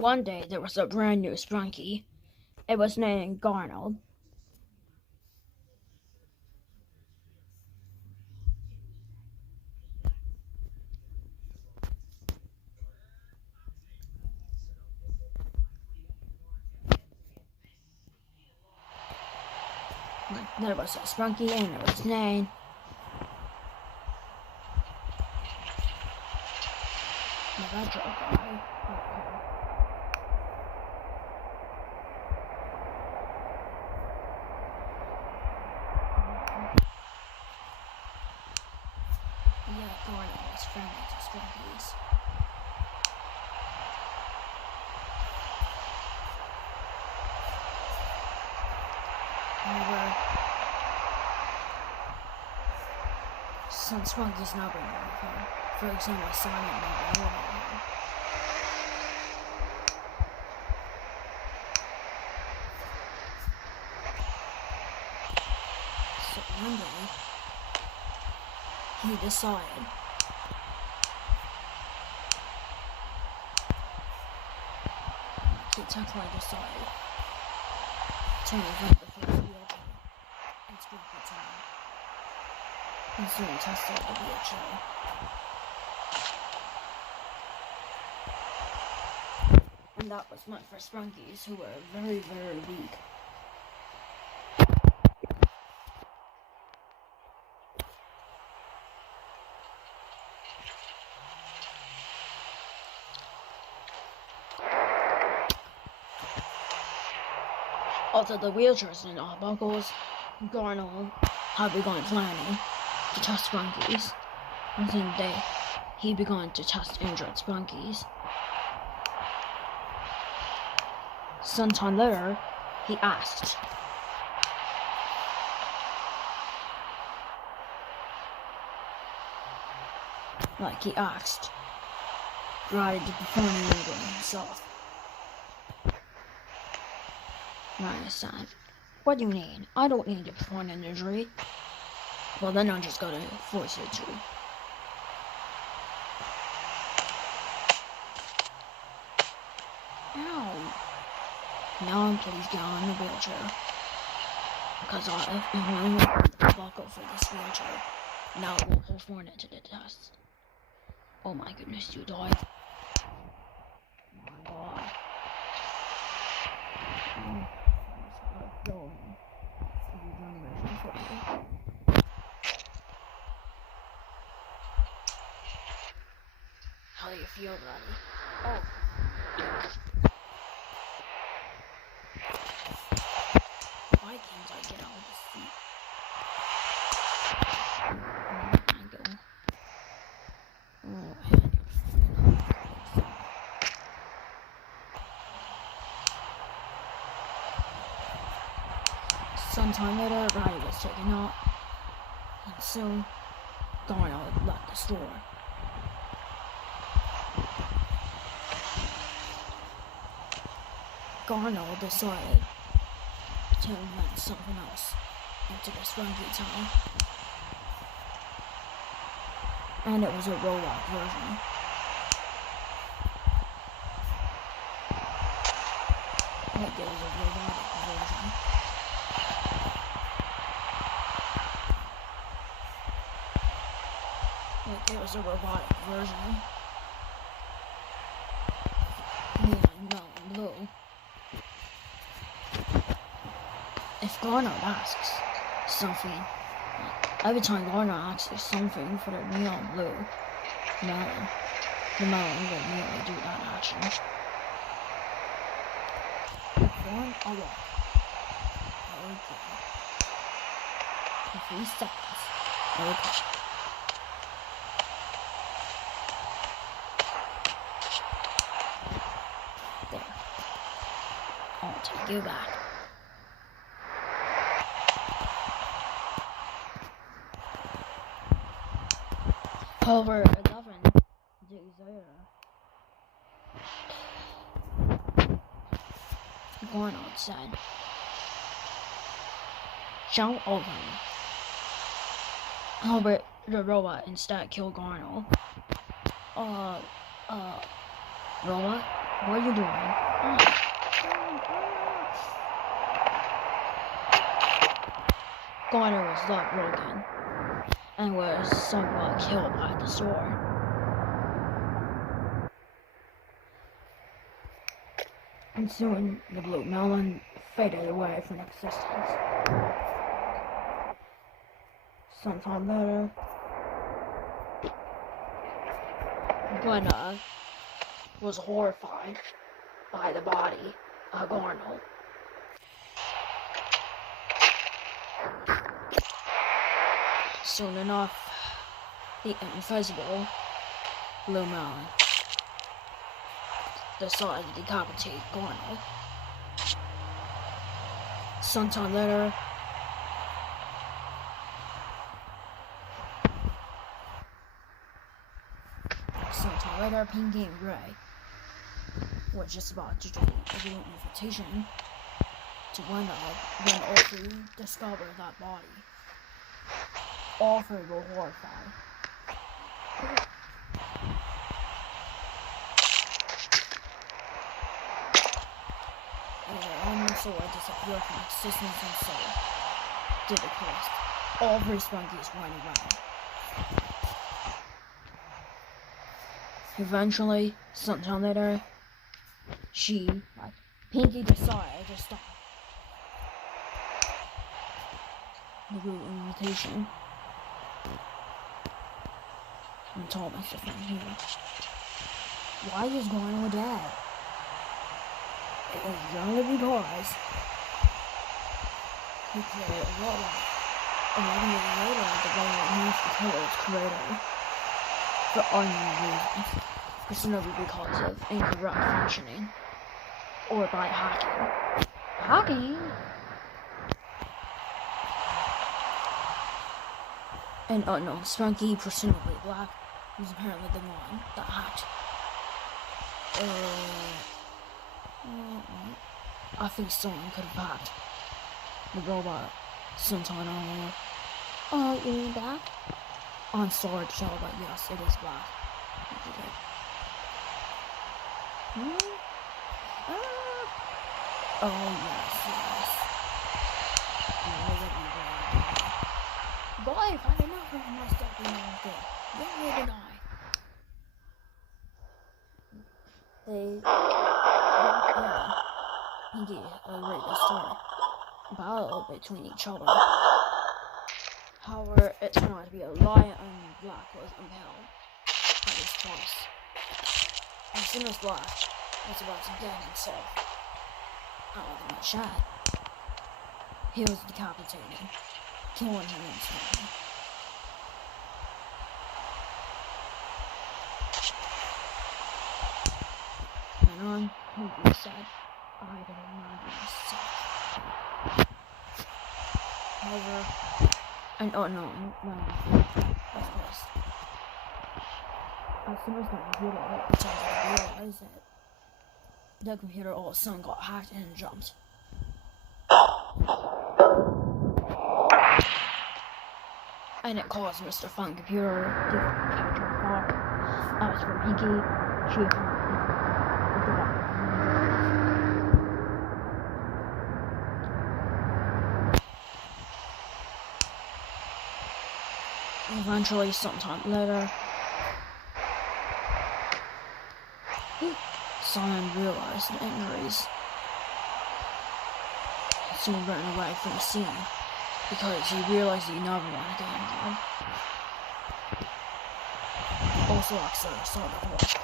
One day there was a brand new Sprunki. It was named Garnold. There was a Sprunki and it was named. Garnold was friendly to Sprunkies. However, some Sprunkies not bring with him. For example, Sonic never knew about him. So one day, he decided to invent the first wheelchair in Sprunki Town. He soon tested the wheelchair. And that was meant for Sprunkies who were very, very weak. Although the wheelchairs did not buckles, Garnold had begun planning to test Sprunkies. Within a day, he began to test injured Sprunkies. Sometime later, he asked, Riley to perform an injury himself. Riley said, "What do you mean? I don't need to perform an injury." "Well, then I'm just gonna force you to." Ow. Now please get on the wheelchair. Because I've been running the buckle for this wheelchair. Now it will perform it to the test. Oh my goodness, you died. Oh my god. How do you feel, buddy? Oh. Why can't I get out of this seat? I go. Sometime later, Riley was taken out, and soon, Garnold left the store. Garnold decided to invent something else into the Sprunki Town, and it was a robot version. Like it was a robotic version. Like it was a robotic version. Neon, melon, blue. If Garnold asks something, every time Garnold asks something for the neon blue melon, the melon will immediately do that action. One a walk. Okay. For 3 seconds. Okay. There. I'll take you back. Over 11 days later, Garnold said, "Jump over me." However, the robot instead killed Garnold. Robot, What are you doing? Garner was not broken and was somewhat killed by the sword. And soon the blue melon faded away from existence. Sometime later, Glenna was horrified by the body of Garnell. Soon enough, the invisible blue melon decided to decapitate Garnell. Sometime later, Pinky and Gray were just about to do an invitation to Wendell when all three discovered that body. All three were horrified. And their own sword disappeared from existence and so did the quest. All three Sprunkies ran around. Eventually, sometime later, Pinky decided to stop the blue invitation and told Mr. Frankie, why is Garner dead? It was only because he killed a robot. 11 years later, the robot managed to kill its creator for unknown reasons, presumably because of incorrect functioning or by hacking. Hacking? An unknown Sprunki, presumably black, was apparently the one that hacked. I think someone could have hacked the robot sometime on you mean black? I'm sorry to tell, but yes, it is black. Oh yes. Boy, if I did not hurt myself in that day, when did I? Pinky read the story battle between each other. However, it turned out to be a lie, and Black was impaled by this twice. As soon as Black was about to get himself out of the machine, he was decapitated, killing him instantly. And on, Pinky said, I don't mind myself. However, and of course. As soon as the computer realized that the computer all of a sudden got hacked and jumped. And it caused Mr. Fun Computer to capture a fire. As for Pinky, she eventually, sometime later, Simon realized the injuries and soon ran away from the scene because he realized he never wanted to get injured. Also, Oxford saw the horse.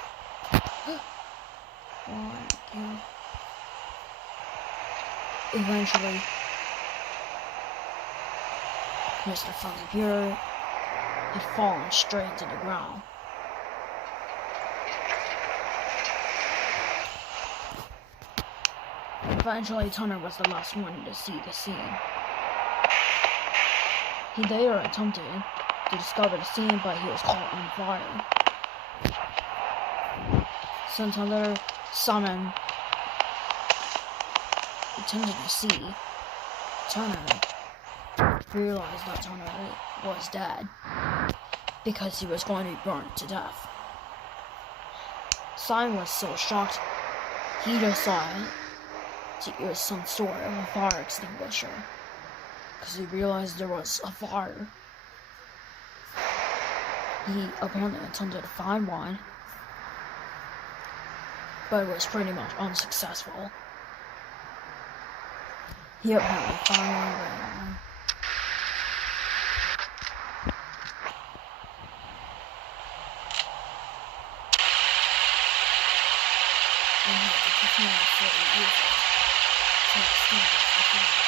Eventually, Mr. Fun Computer had fallen straight to the ground. Eventually, Turner was the last one to see the scene. He later attempted to discover the scene, but he was caught on fire. Sometime later, Simon attempted to see Turner, realized that Turner was dead because he was going to be burned to death. Simon was so shocked he just saw it was some sort of a fire extinguisher, because he realized there was a fire. He apparently attempted to find one, but it was pretty much unsuccessful. He apparently found one right now. And he had to continue to use it to extinguish the fire.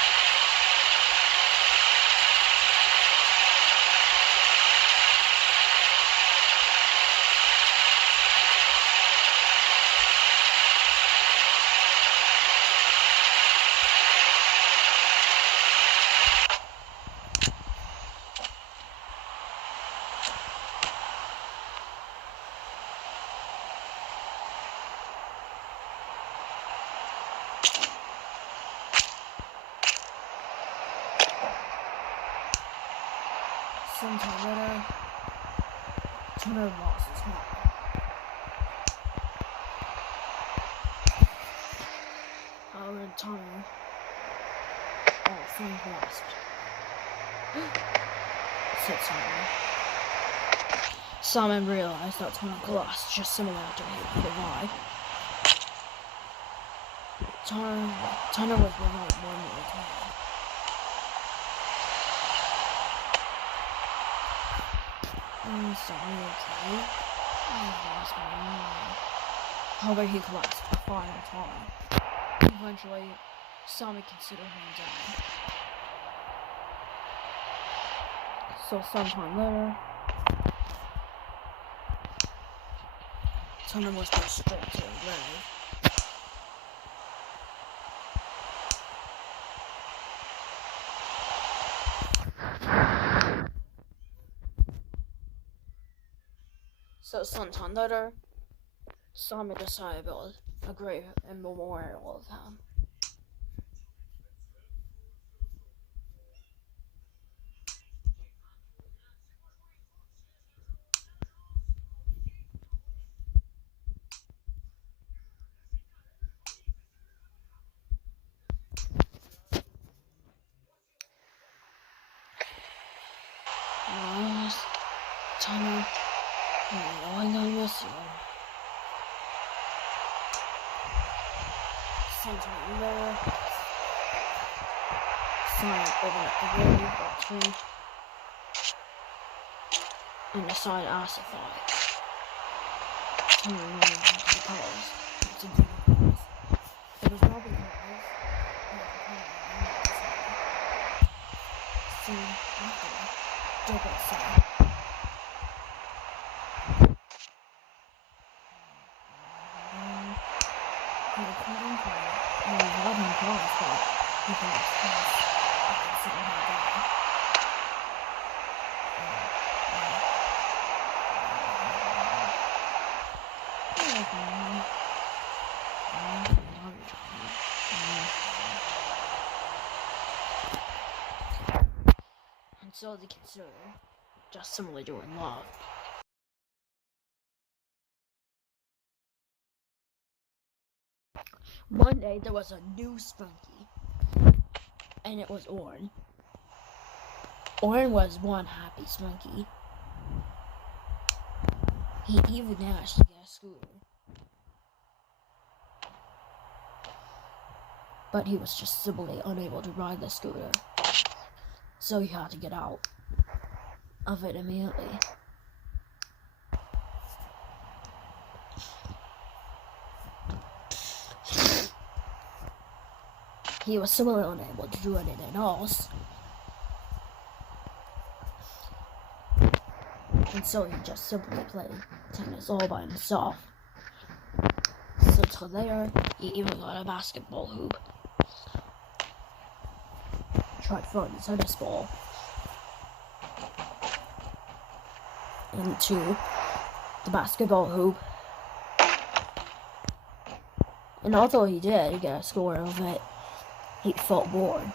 Sometime later, Turner lost his mind. However, Turner finally grasped. Said Simon. Simon realized that Turner collapsed, just similar to his life. Turner was without one more time. I'm sorry, okay? I lost my mind. However, he collapsed a final time. Eventually, Simon considered him dead. So sometime later, Turner was put straight to the grave. So sometime later, Simon decided to build a grave and memorial of him. Turner, I know I miss you. Sometime later, Simon opened up the grave or tree and decided to ask the thought. Turner knew the cause. To do the cause. It was not because soon after, Jacob said, and so they consider just similarly doing love. One day there was a new Sprunki, and it was Orin. Orin was one happy Sprunki. He even managed to get a scooter, but he was just simply unable to ride the scooter, so he had to get out of it immediately. He was similarly unable to do anything else, and so he just simply played tennis all by himself. So till later, he even got a basketball hoop. Tried throwing the tennis ball into the basketball hoop, and although he did get a score of it, he felt bored.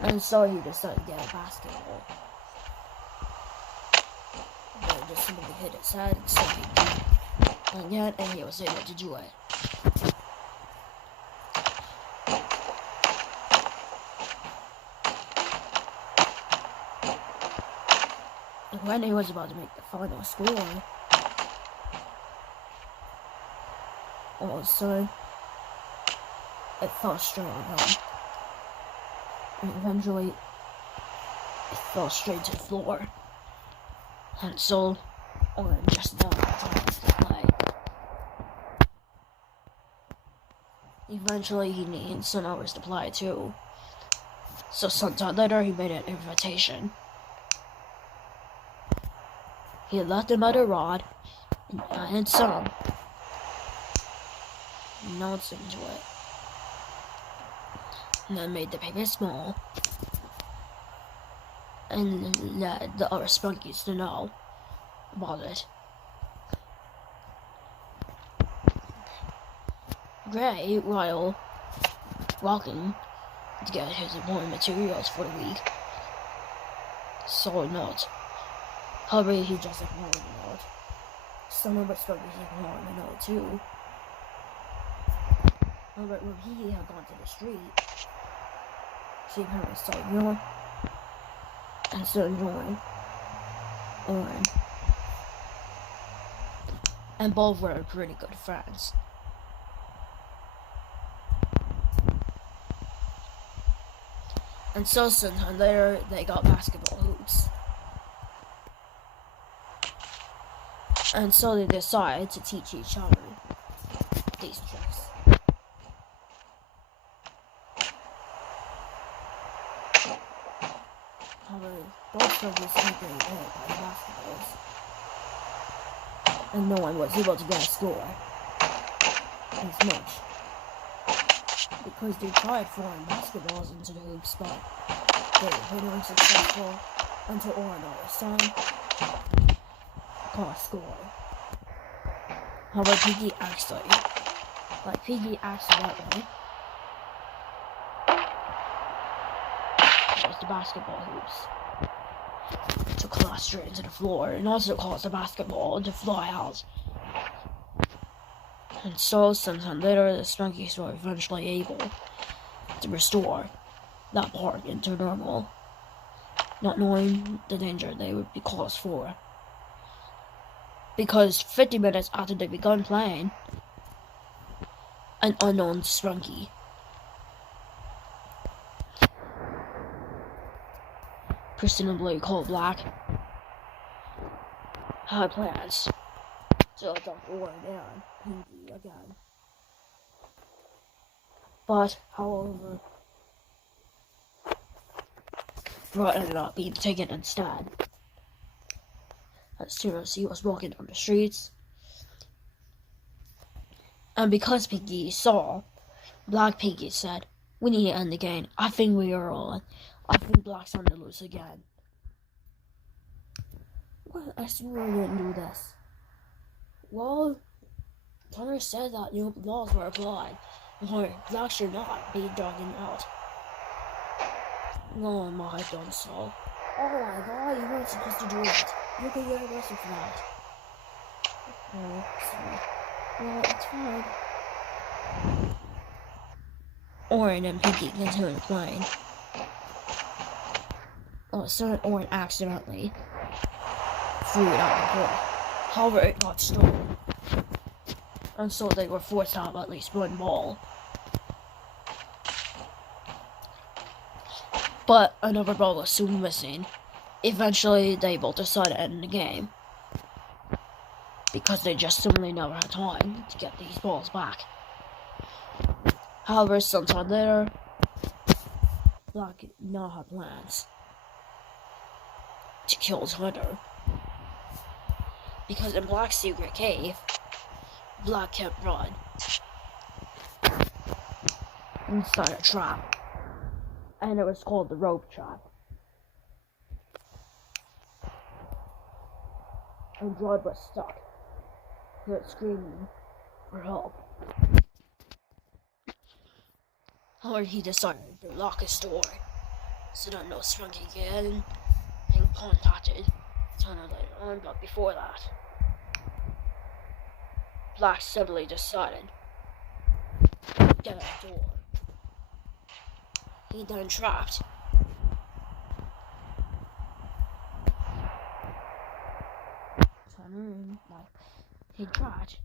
And so he decided to get a basketball. possibly hit his head, so he did. And he was able to do it. And when he was about to make the final score, all of a sudden, it fell straight on him. And eventually, it fell straight to the floor. And so, Oren just now had to play. Eventually, he needed some hours to play too. So sometime later, he made an invitation. He left another rod and added some notes into it. And then made the paper small. And let the other Sprunkies to know about it. Gray, while walking to get his important materials for the week, saw a note. However, he just ignored the note. Some of the Sprunkies ignored the note too. However, when he had gone to the street, she apparently saw Yorn and started joining Oren. And both were pretty good friends. And so sometime later, they got basketball hoops. And so they decided to teach each other these tricks. However, both of us were great at basketballs. And no one was able to get a score as much. Because they tried throwing basketballs into the hoops, but they were unsuccessful until Oren all this time caught a score. However, Piggy accidentally caused the basketball hoops to collapse straight into the floor, and also caused the basketball to fly out. And so, sometime later, the Sprunkies were eventually able to restore that part into normal, not knowing the danger they would be caused for. Because 50 minutes after they begun playing, an unknown Sprunky presumably called Black had plans to attack Oren and Pinky again. But, however, Rod ended up being taken instead. As soon as he was walking down the streets. And because Pinky saw, Black Pinky said, "We need to end the game. I think we are on. I think Black's on the loose again." Well, I swear we didn't do this. Well, Connor said that new laws were applied, or Black should not be dogging out. No one might have done so. Oh my god, you weren't supposed to do it. You can get arrested for that. Oh, sorry. Well, it's fine. Oren and Pinky continued playing. Oh, so Oren accidentally threw it out the court. However, it got stolen. And so they were forced to have at least one ball. But another ball was soon missing. Eventually, they both decided to end the game. Because they just simply never had time to get these balls back. However, sometime later, Black now had plans to kill his hunter. Because in Black's secret cave, Black kept Rod inside a trap. And it was called the rope trap. And Rod was stuck. He was screaming for help. However, he decided to lock his door so that no Sprunky can get in and contacted Tunnel later on, but before that, Black suddenly decided to get out the door. He then trapped Tunnel in, like, he trapped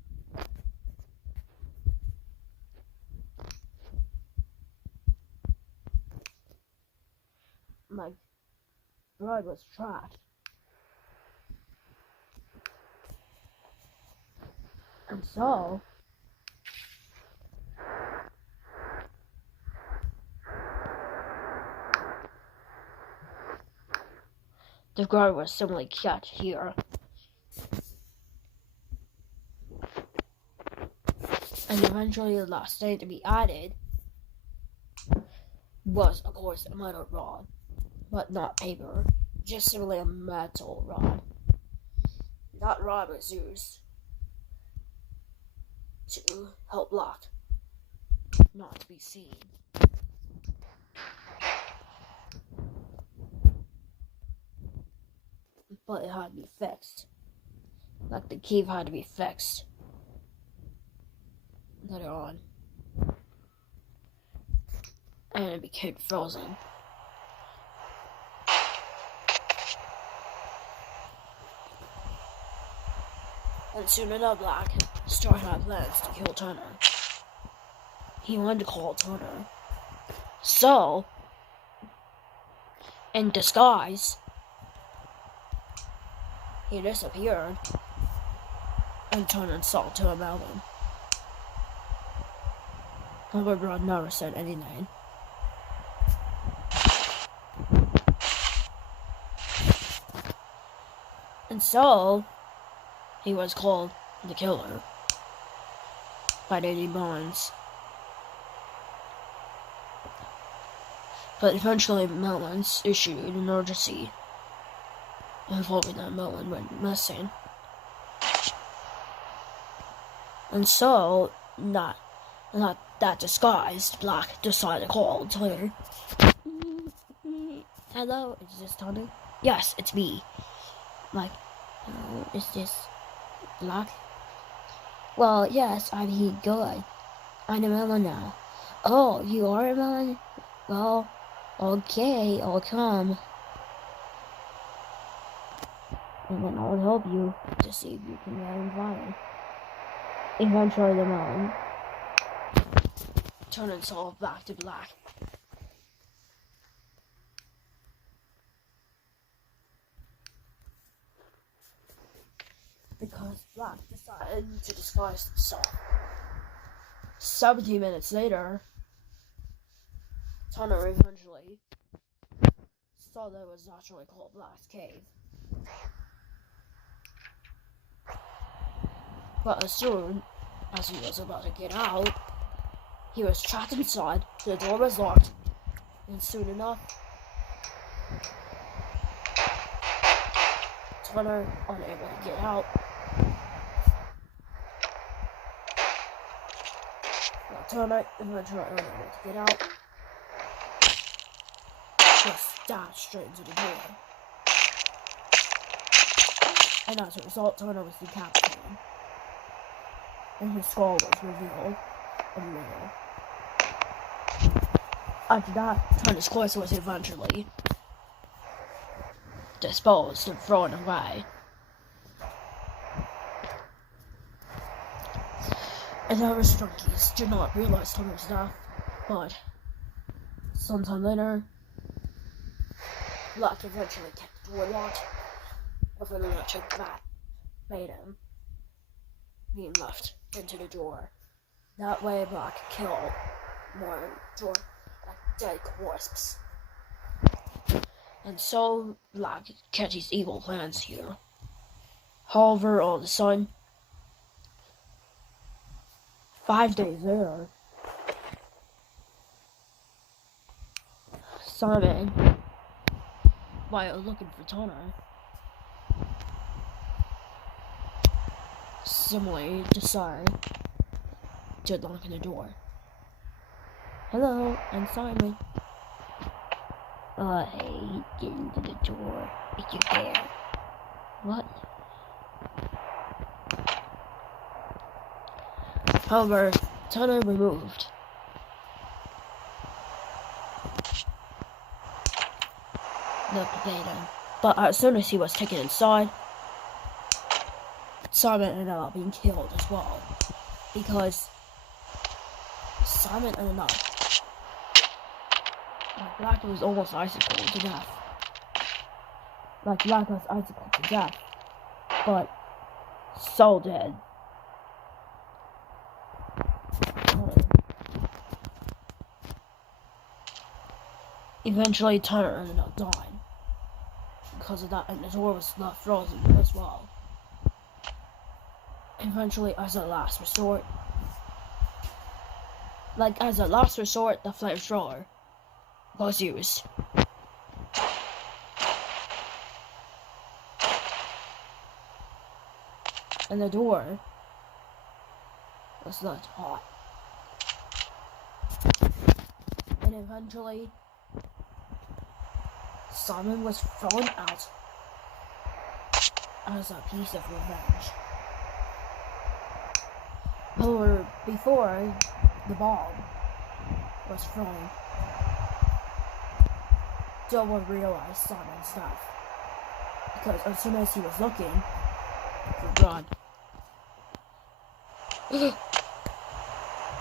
my bride was trapped. And so the guard was simply kept here. And eventually the last thing to be added was, of course, a metal rod. But not paper, just simply a metal rod. That rod was used to help Black not to be seen. But it had to be fixed. Like the cave had to be fixed later on. And it became frozen. And soon enough, Black started having plans to kill Turner. He wanted to call Turner. So, in disguise, he disappeared and Turner saw to a mountain. However, I never said anything. And so, he was called the Killer by Lady Barnes. But eventually, Melons issued an emergency involving that Melon went missing. And so, not that disguised, Black decided to call Twitter. Hello, is this Tony? Yes, it's me. Like, is this Black? Well, yes, I'm he good. I'm a melon now. Oh, you are a melon? Well, okay, I'll come. And then I'll help you to see if you can get invited. Eventually, the melon turned itself back to Black. Because Black decided to disguise himself. 17 minutes later, Turner eventually saw that it was actually called Black's Cave. But as soon as he was about to get out, he was trapped inside, the door was locked, and soon enough, Turner, unable to get out, Turner, eventually unable to get out, just dashed straight into the door. And as a result, Turner was decapitated. And his skull was revealed in the middle. After that, Turner's corpse was eventually disposed and thrown away. And the other Sprunkies did not realize Turner's death, but sometime later, Black eventually kept the door locked with an electric bat made him being left into the door. That way, Black killed more dead corpses. And so, Black catches evil plans here. However, all of a sudden, 5 days later, Simon, while looking for Turner, similarly decide to knock on the door. Hello, I'm Simon. Hey, get into the door if you dare. What? However, Tanner removed the data, but as soon as he was taken inside, Simon ended up being killed as well, because Simon ended up, Black was almost icicled to death. Black was icicled to death, but so dead. Eventually, Tanner ended up dying because of that, and the door was left frozen as well. Eventually, as a last resort, the flamethrower was used. And the door was left hot. And eventually, Simon was thrown out as a piece of revenge. However, before the bomb was thrown, Double realized Simon's death, because as soon as he was looking for blood,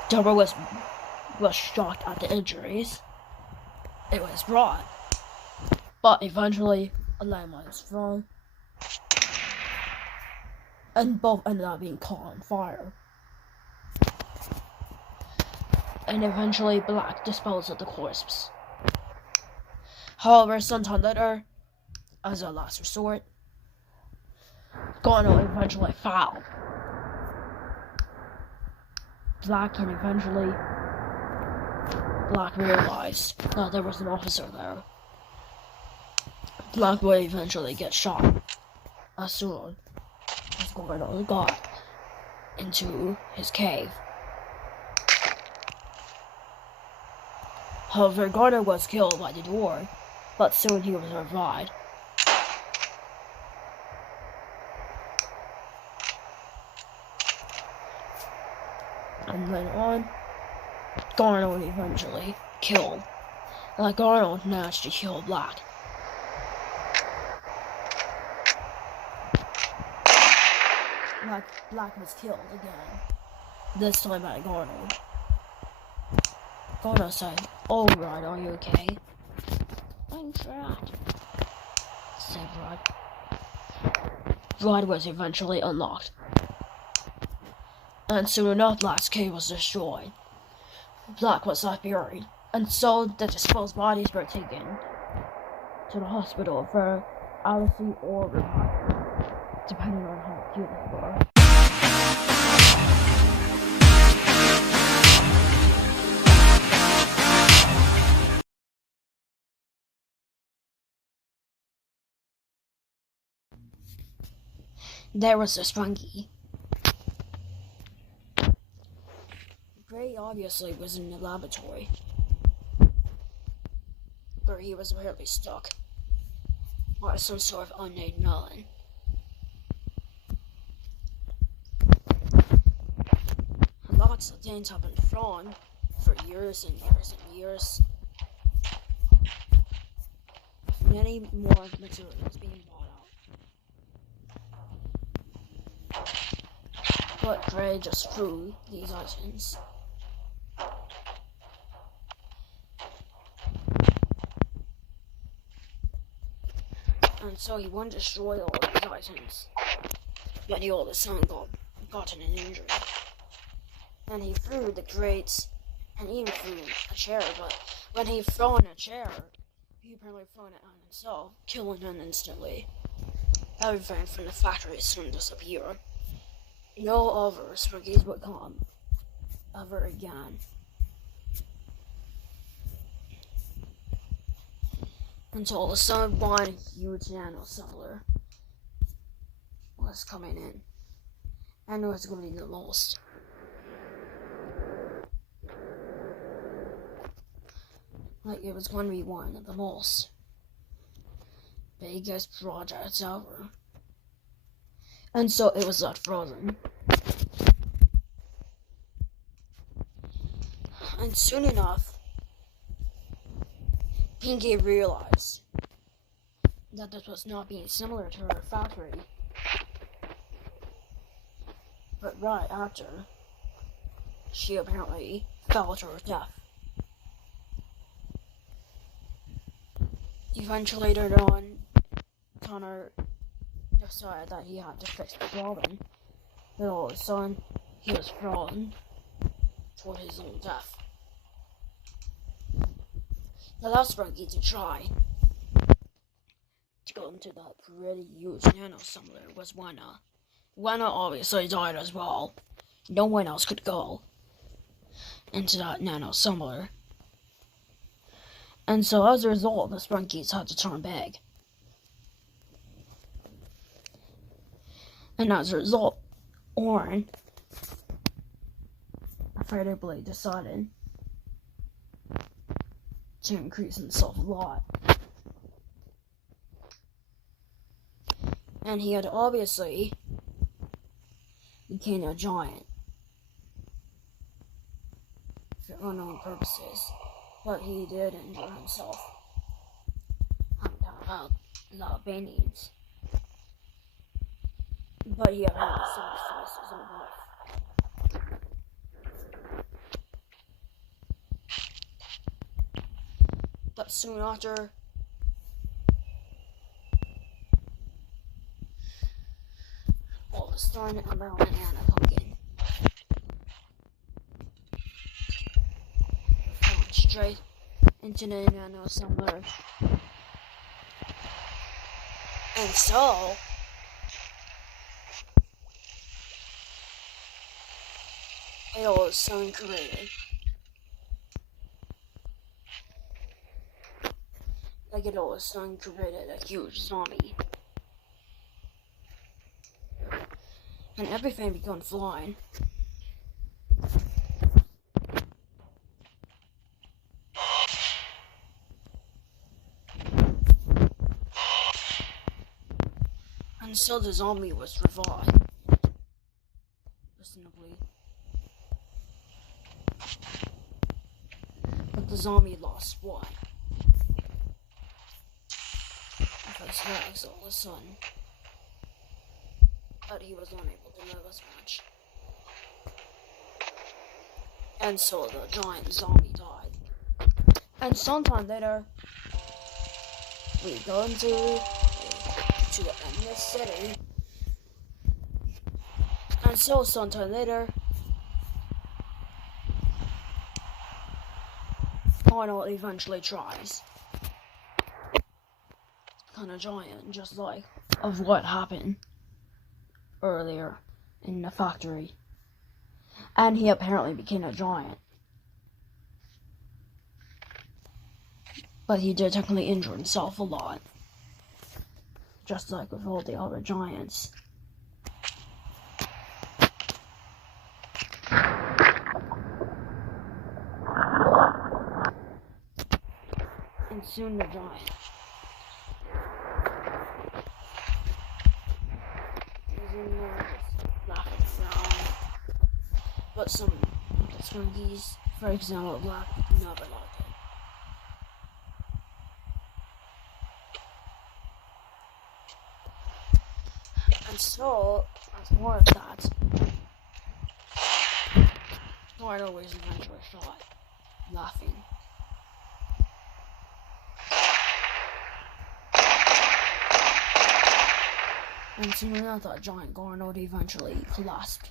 Double was shocked at the injuries it was brought, but eventually a landmine was thrown, and both ended up being caught on fire. And eventually Black disposed of the corpse. However, sometime later, as a last resort, Garno eventually fell. Black realized that there was an officer there. Black would eventually get shot as soon as Garno got into his cave. However, Garner was killed by the door, but soon he was revived. And later on, Garner eventually killed. Garner managed to kill Black. Black was killed again, this time by Garner. Garner said, "Alright, are you okay?" "I'm Rod," said Rod. Rod was eventually unlocked. And soon enough, Black's cave was destroyed. Black was left buried, and so the disposed bodies were taken to the hospital for autopsy or revival, depending on how cute they were. There was the Sprunki. Gray obviously was in the laboratory, where he was apparently stuck by some sort of unnamed melon. Lots of things have been thrown for years and years and years. Many more materials being bought out. But Gray just threw these items. And so he wouldn't destroy all of these items, but he all of a sudden gotten an injury. And he threw the crates, and even threw a chair, but when he threw in a chair, he apparently threw it on himself, killing him instantly. Everything from the factory soon disappeared. No other Sprunkies would come ever again. Until the sun one huge nano settler was coming in. And it was going to be the most. It was going to be one of the most biggest projects ever. And so it was left frozen. And soon enough, Pinky realized that this was not being similar to her factory. But right after, she apparently fell to her death. Eventually, later on, Connor decided that he had to fix the problem. Then all of a sudden, he was thrown toward his own death. The last Sprunki to try to go into that pretty huge nano-assembler was Wenna. Wenna obviously died as well. No one else could go into that nano-assembler. And so as a result, the Sprunkis had to turn big. And as a result, Orin effectively decided to increase himself a lot. And he had obviously became a giant for unknown purposes, but he did injure himself. Had a lot of band-aids. But he had to sacrifice his own life. But soon after, all of a sudden, a Marilyn and a pumpkin falling straight into the nano-assembler. And so, it all of a sudden created a huge zombie. And everything began flying. And so the zombie was revived. Listenably. But the zombie lost one. His legs all of a sudden. But he was unable to move as much. And so the giant zombie died. And sometime later, we go into the endless city. And so sometime later, Arnold eventually tries. Kind of giant, just like of what happened earlier in the factory. And he apparently became a giant. But he did technically injure himself a lot. Just like with all the other giants. And soon the giant in there just laughing around. But some Sprunkies, for example, Black, never liked it. And so, as more of that, I'd always eventually shot, laughing. And soon enough, that giant Garnold eventually collapsed.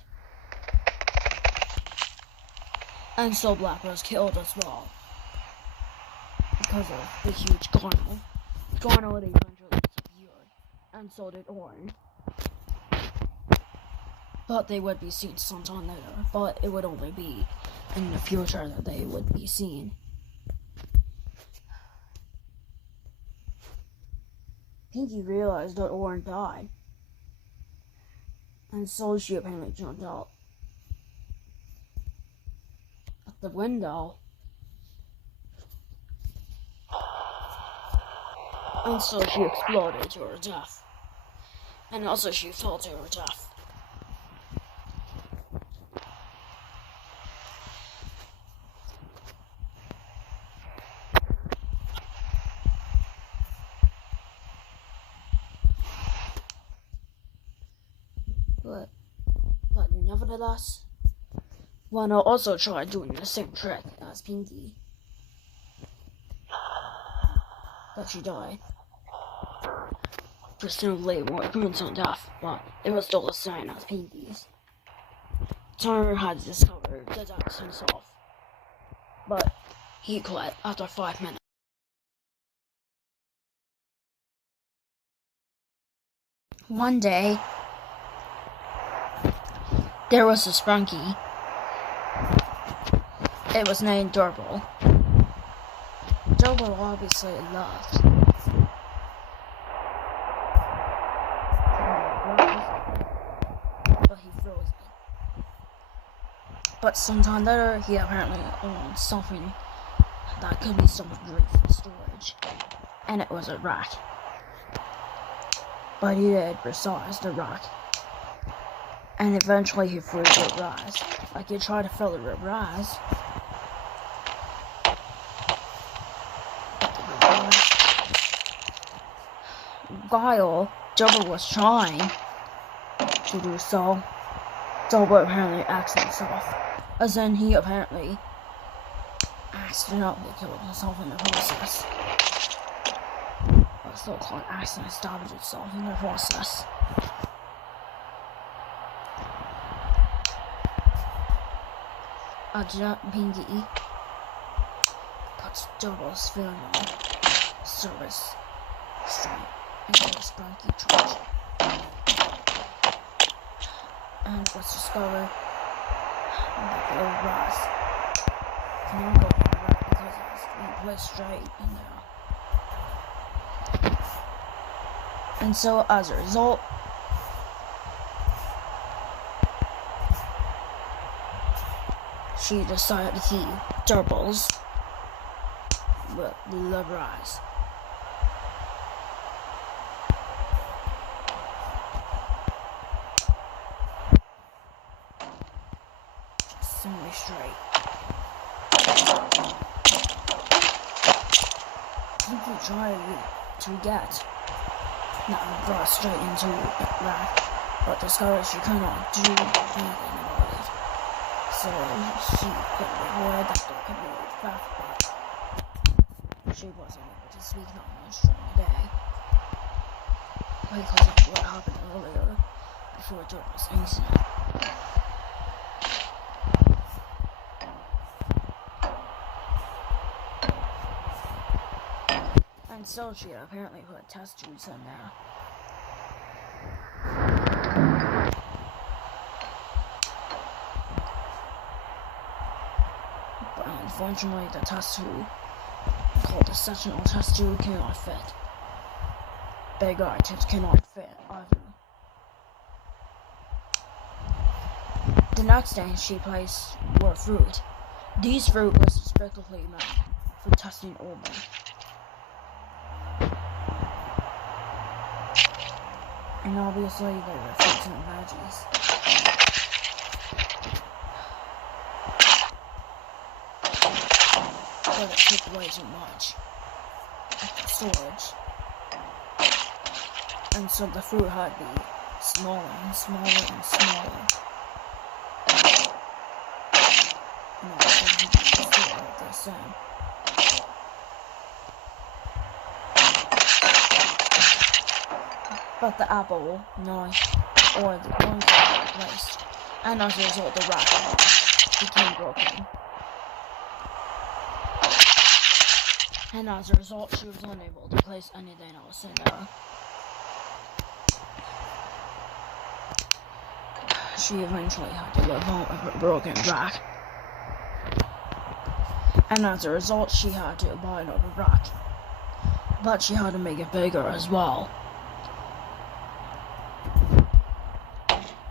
And so Black was killed as well. Because of the huge Garnold. Garnold eventually disappeared. And so did Orin. But they would be seen sometime later. But it would only be in the future that they would be seen. Pinky realized that Orin died. And so she apparently jumped out at the window. And so she exploded to her death. And also she fell to her death. But nevertheless, Lana also tried doing the same trick as Pinky. But she died. Presumably more gruesome death, but it was still the same as Pinky's. Turner had discovered the death himself, but he quit after 5 minutes. One day, there was a Sprunki. It was named Durble. Durble obviously loved. But he froze it. But sometime later, he apparently owned something that could be stored for storage. And it was a rat. But he did resize the rat. And eventually he flew with Raz. Like he tried to fill it with Raz. While Double was trying to do so, Double apparently axed himself. As in he apparently accidentally killed himself in the process. A so-called accident stabbed itself in the process. Pinky puts Double's funeral service straight into the Sprunki church. And it was discovered that the old Ross cannot go back because it was being placed straight in there. And so as a result, she decided to keep Double's with the Rise. Just simply straight. People try to get that brought straight into the rack, but discovered she could not do anything about it. So she could avoid that there could be a theft, but she wasn't able to speak not much during the day because of what happened earlier before Double's incident. And so she apparently put test tubes in there. But unfortunately, the test tube, called the sectional test tube, cannot fit. Big items cannot fit either. The next thing she placed were fruit. These fruit was specifically meant for testing over. And obviously they were fruits and veggies. But it took way too much of storage. And so the fruit had to be smaller and smaller and smaller. In order to be stored the same. But the apple, knife, or the orange were replaced, and as a result the rack became broken. And as a result she was unable to place anything else in there. She eventually had to live home with a broken rack. And as a result she had to buy another rack. But she had to make it bigger as well.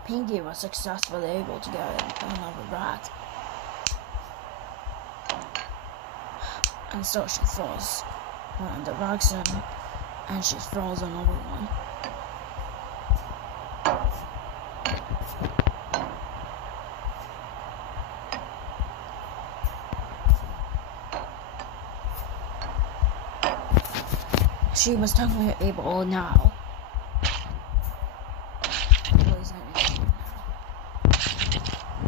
Pinky was successfully able to get another rack. And so she throws one of the racks in, and she throws another one. she was technically able now.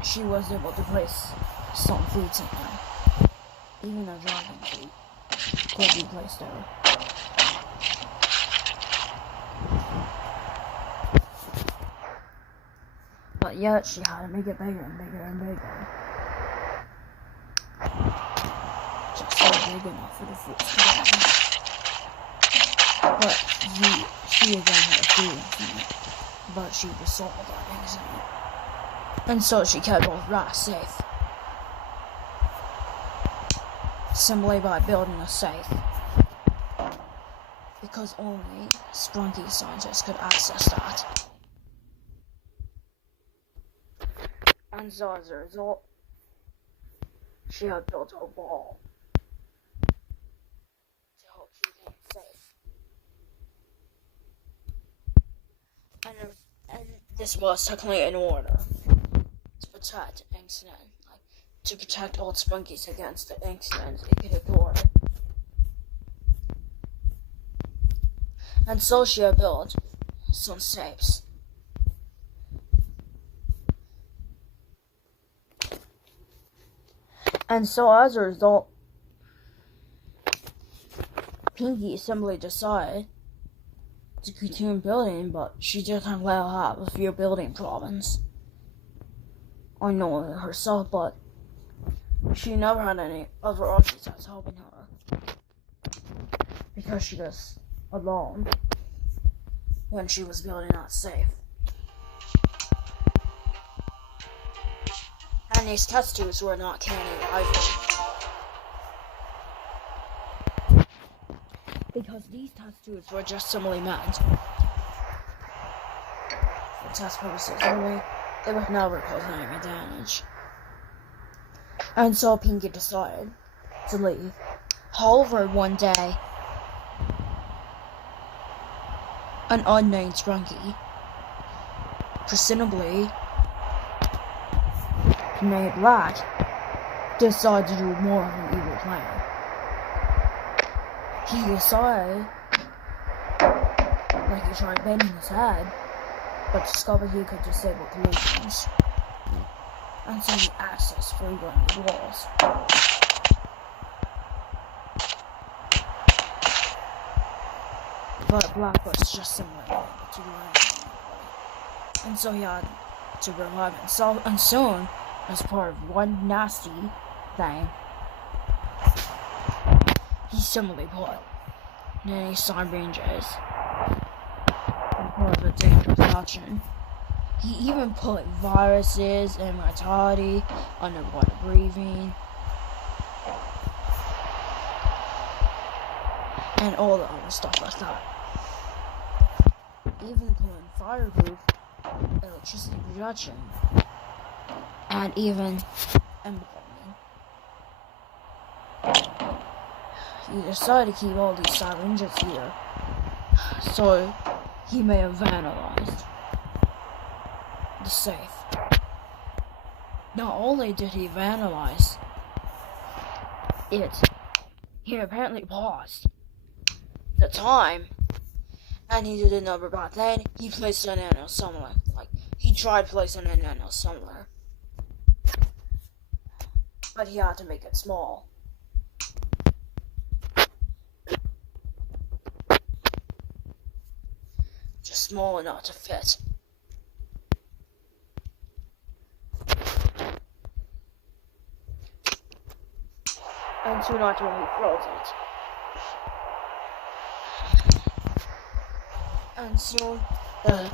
She was able to place some foods in them. Even a dragon food could be placed there. But yet she had to make it bigger and bigger and bigger. Just so big enough for the fruits to get in. But she again had a food infinite. But she was sold that infinite. And so she kept both rats safe. Simply by building a safe. Because only Sprunki scientists could access that. And so as a result, she had built a wall to help keep things safe. And this was technically in order to protect Inksman, to protect old Sprunkies against the Inksmans they could ignore. And so she had built some safes. And so as a result, Pinky simply decided to continue building, but she just had let have a few building problems. Unknowing herself, but she never had any other architects helping her. Because she was alone when she was building that safe. And these test tubes were not candy either. Because these test tubes were just simply meant for test purposes only. They would never cause any damage. And so Pinky decided to leave. However, one day, an unnamed Sprunki, presumably made black, decided to do more of an evil plan. He decided, he tried bending his head, but discovered he could disable collisions. And so he accessed frequent walls. But Black was just similar to do anything. And so he had to revive himself, and soon, as part of one nasty thing, he similarly put many side ranges and part of a dangerous action. He even put viruses, immortality, underwater breathing, and all the other stuff like that. Even putting fireproof, electricity protection, and even embalming. He decided to keep all these syringes here, so he may have vandalized the safe. Not only did he vandalize it, he apparently paused the time, and he did another bad thing. He placed an nano somewhere. He tried placing a nano somewhere, but he had to make it small. Just small enough to fit. And soon after he froze it. And soon the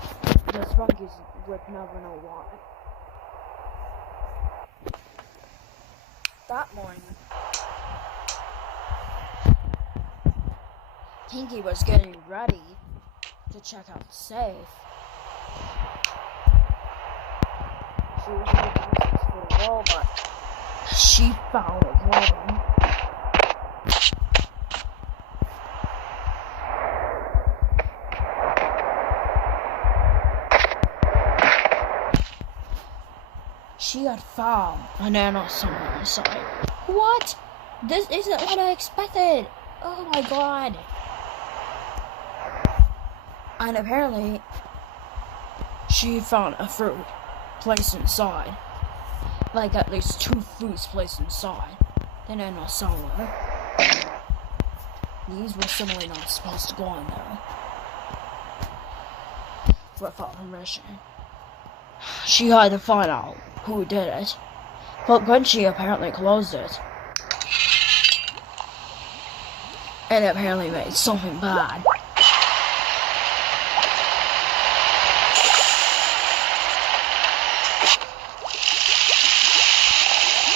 Sprunkies would never know why. That morning, Pinky was getting ready to check out the safe. She was really close to the wall, but she found a problem. She had found a nano somewhere inside. What? This isn't what I expected. Oh my god. And apparently, she found a fruit placed inside. Like at least 2 fruits placed inside. Then I know somewhere. These were simply not supposed to go in there. Without permission. She had to find out who did it. But when she apparently closed it, it apparently made something bad.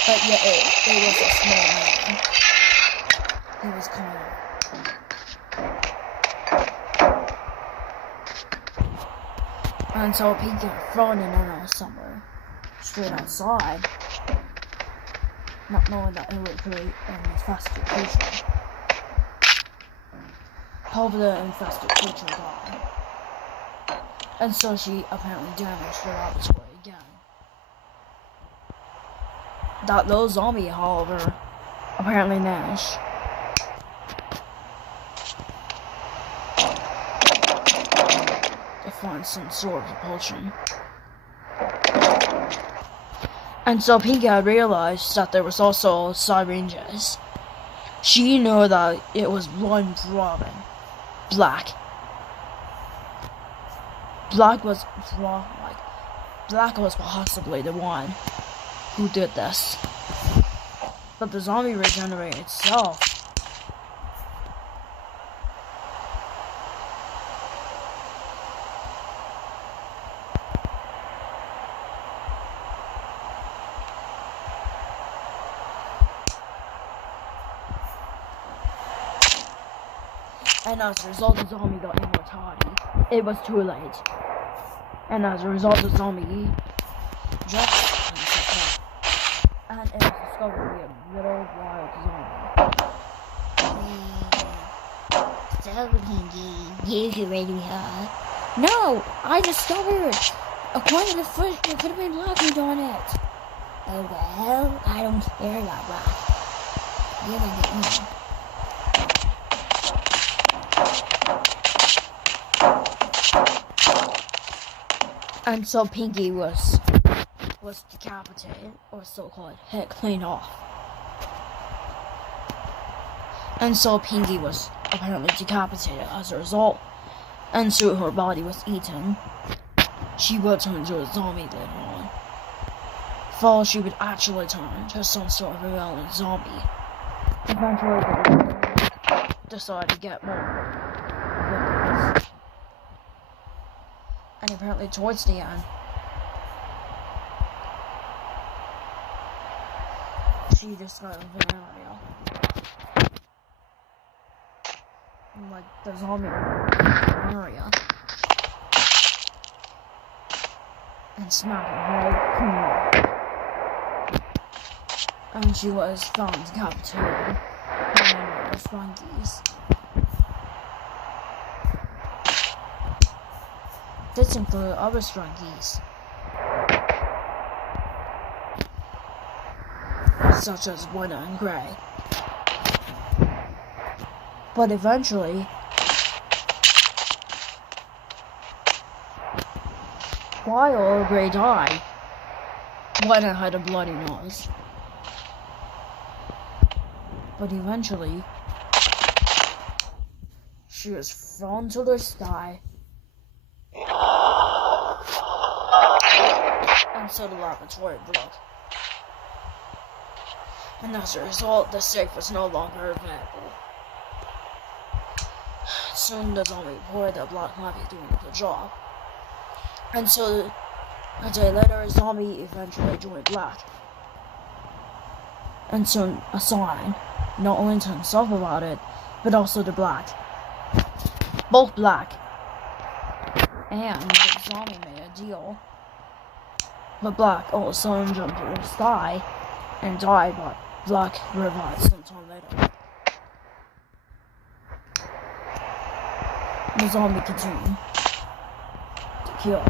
But yeah, it was a small man. He was coming out. And so he got thrown in there somewhere, straight outside, not knowing that it would create an infested creature. Hope the infested creature died. And so she apparently damaged her laboratory again. That little zombie, however, apparently managed to find some sort of potion. And so Pinky had realized that there was also syringes. She knew that it was one problem. Black. Black was possibly the one who did this. But the zombie regenerated itself. And as a result, the zombie got immortality. It was too late. And as a result, the zombie just and it was discovered to be a little wild zombie. So, Pinky, you can really hard. No, I discovered. According to the footage, it could have been Black who done it. Oh well, I don't care about Black. You're gonna get me. And so Pinky was decapitated, or so-called head cleaned off. And so Pinky was apparently decapitated as a result. And so her body was eaten. She would turn into a zombie later on. For she would actually turn into some sort of rebellious zombie. Eventually they decided to get more victims. And apparently towards the end, she discovered an area. Like the zombie area. And smacked her clean. And she was found decapitated by the Sprunkies. This included other Sprunkies, such as White and Gray. But eventually, while Gray died, White had a bloody nose. But eventually, she was thrown to the sky. And so the laboratory broke. And as a result, the safe was no longer available. Soon the zombie reported that Black might be doing the job. And so, a day later, a zombie eventually joined Black. And soon, a sign, not only to himself about it, but also to Black. Both Black and the zombie made a deal. But Black also jumped to the sky and died, but Black revived sometime later. The zombie continued to kill.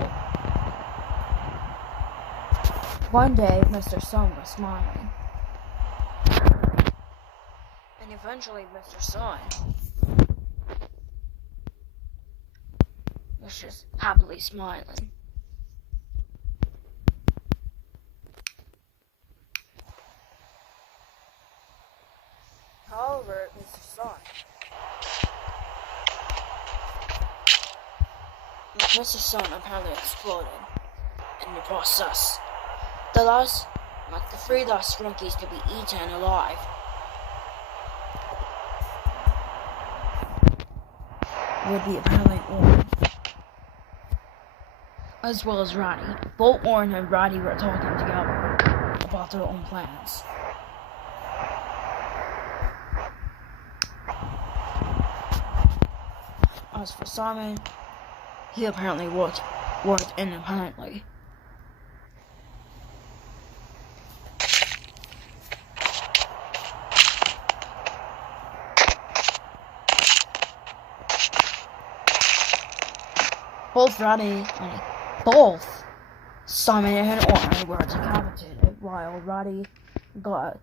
One day, Mr. Sun was smiling. And eventually, Mr. Sun was just happily smiling. However, Mr. Sun. Mr. Sun apparently exploded in the process. The three last Sprunkies to be eaten alive. Would be apparently Orin, as well as Roddy. Both Orin and Roddy were talking together about their own plans. As for Simon, he apparently worked independently. Both Simon and Orin were decapitated, while Roddy got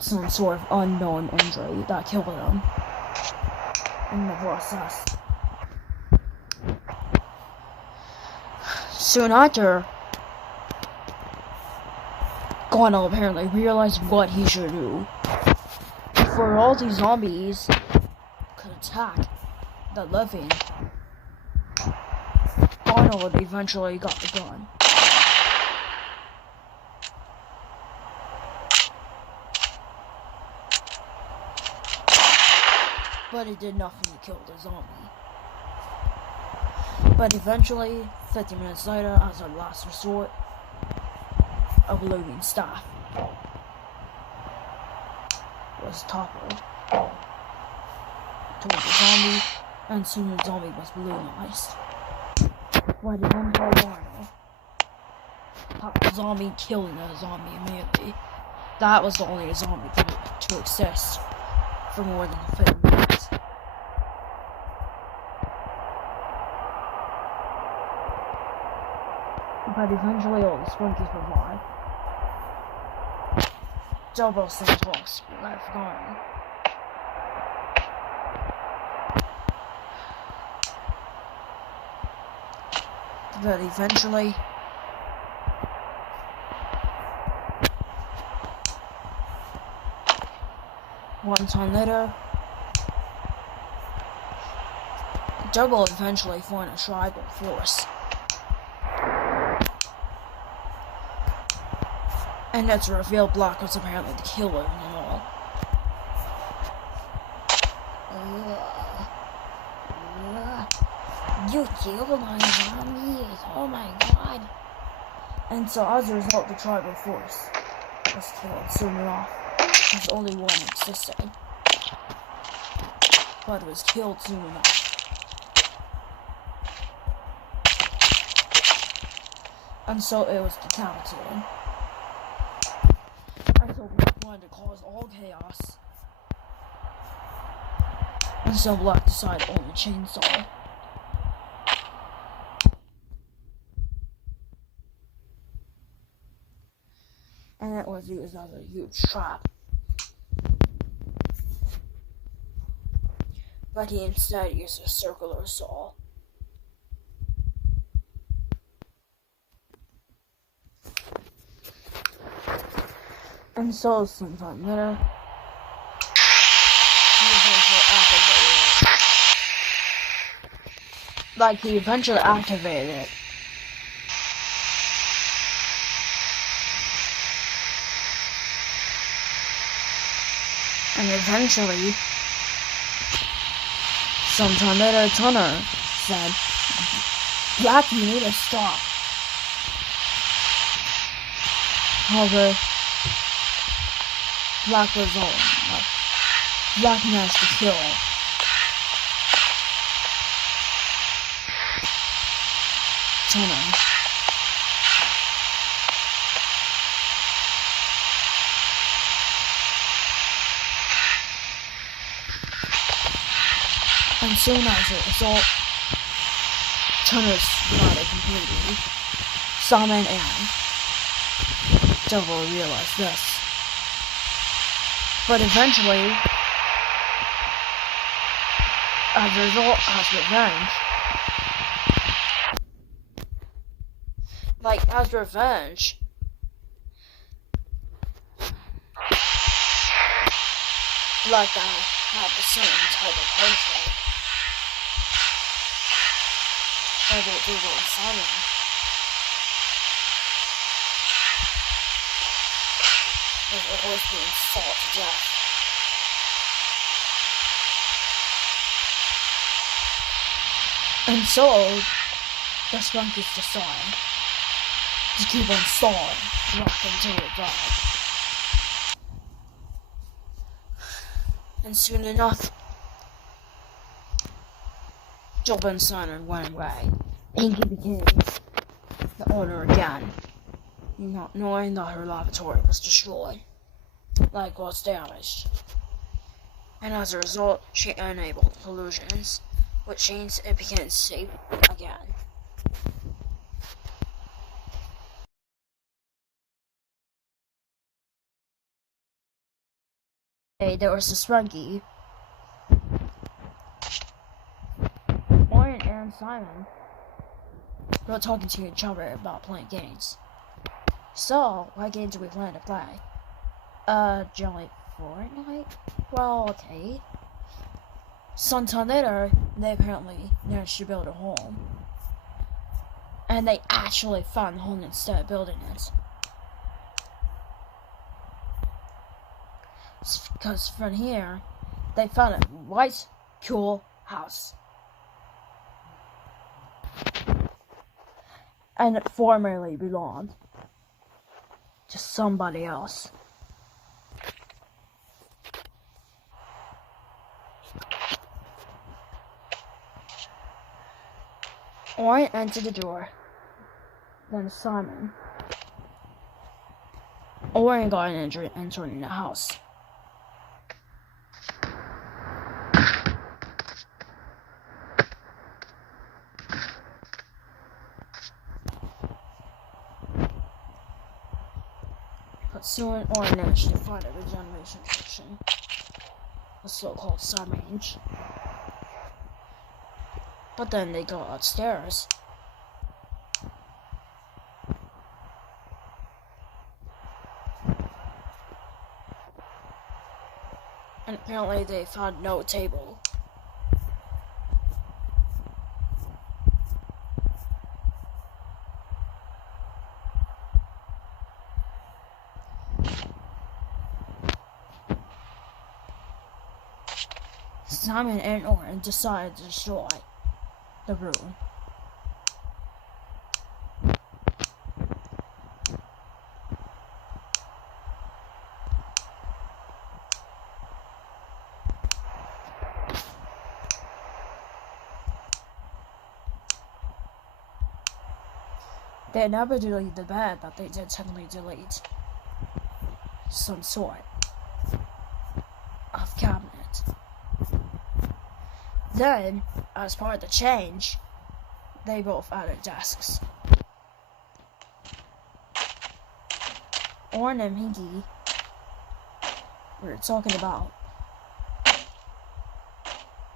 some sort of unknown injury that killed him in the process. Soon after, Gonal apparently realized what he should do. Before all these zombies could attack the living, Gonal eventually got the gun. But it did nothing to kill the zombie. But eventually, 50 minutes later, as a last resort, a living staff was toppled toward the zombie, and soon the zombie was balloonized. By the Vampire Warner, popped the zombie, killing the zombie immediately. That was the only zombie to exist for more than 50 minutes. But eventually all the Sprunkies survived. Double Santos left gone. But eventually, one time later, Double eventually formed a tribal force. And it's revealed Black was apparently the killer in it all. You killed my zombies, oh my god. And so as a result, the tribal force was killed soon enough, because only one existed. But it was killed soon enough. And so it was decapitated. And so Black wanted to cause all chaos. And so Black decided to own a chainsaw. And it was used as a huge trap. But he instead used a circular saw. And so sometime later, he eventually activated it. And eventually, sometime later, Tunner said, Black, you need to stop. However, Black was on. Black managed to kill Tunner. And soon as a result, Tunner's divided completely. Simon and Devil realized this. But eventually, as a result, as revenge, like, as revenge. Like, I have the same type of punishment. I will do what Simon. They were always being fought to death. And so, the Sprunkies decide to keep on stalling Rock until it died. And soon enough, Job and Simon went away. Inky became the owner again, not knowing that her laboratory was destroyed, like was damaged. And as a result, she enabled pollutions, which means it became safe again. Hey, there was a Sprunky. Warren and Simon were talking to each other about playing games. So, what game do we plan to play? Generally Fortnite? Well, okay. Sometime later, they apparently managed to build a home. And they actually found a home instead of building it. Because from here, they found a white, cool house. And it formerly belonged to somebody else. Orin entered the door. Then Simon. Orin got an injury entering the house. But soon Orin managed to find a regeneration section, a so-called sub-range. But then they go upstairs. And apparently they found no table. Simon and Orin decided to destroy the room. They never deleted the bed, but they did technically delete some sort of cabinet. Then, as part of the change, they both added desks. Orin and Pinky were talking about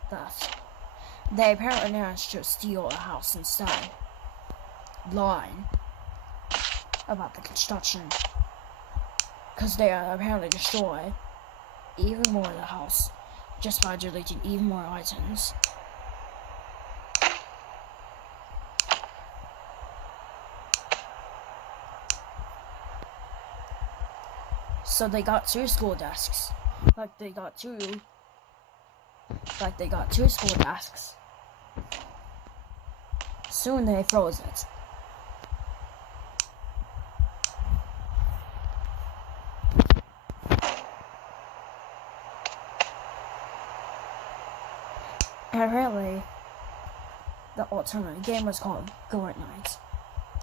theft. They apparently managed to steal a house instead, lying about the construction, because they apparently destroyed even more of the house just by deleting even more items. So they got two school desks. Like they got two school desks. Soon they froze it. And apparently, the alternative game was called Gourd Night.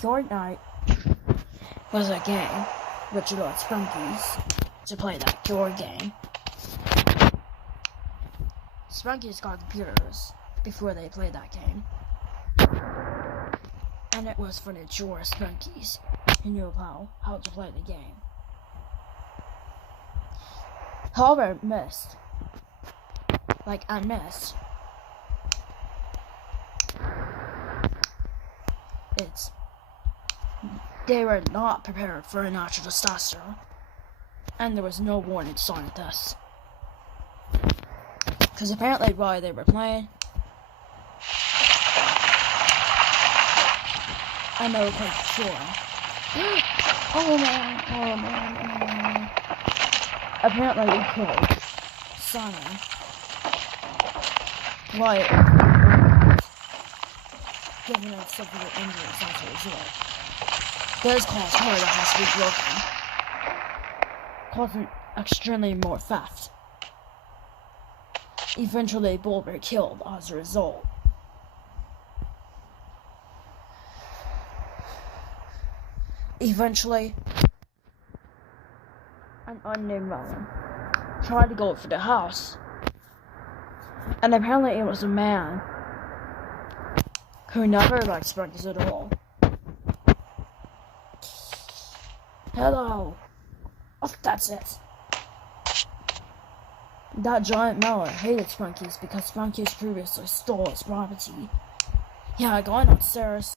Gourd Night was a game which allowed Sprunkies to play that Gourd game. Sprunkies got computers before they played that game. And it was for the Jor Sprunkies who knew how to play the game. However, I missed. They were not prepared for a natural disaster, and there was no warning sign of this. Because apparently while they were playing, an earthquake formed. Oh man. Apparently it killed Simon. Wyatt giving him severe injuries as a result. This caused her to have to be broken, causing extremely more theft. Eventually, both were killed as a result. Eventually, an unnamed man tried to go for the house, and apparently it was a man who never liked Sprunkies at all. Hello. Oh, that's it. That giant miller hated Sprunkies because Sprunkies previously stole his property. He had gone upstairs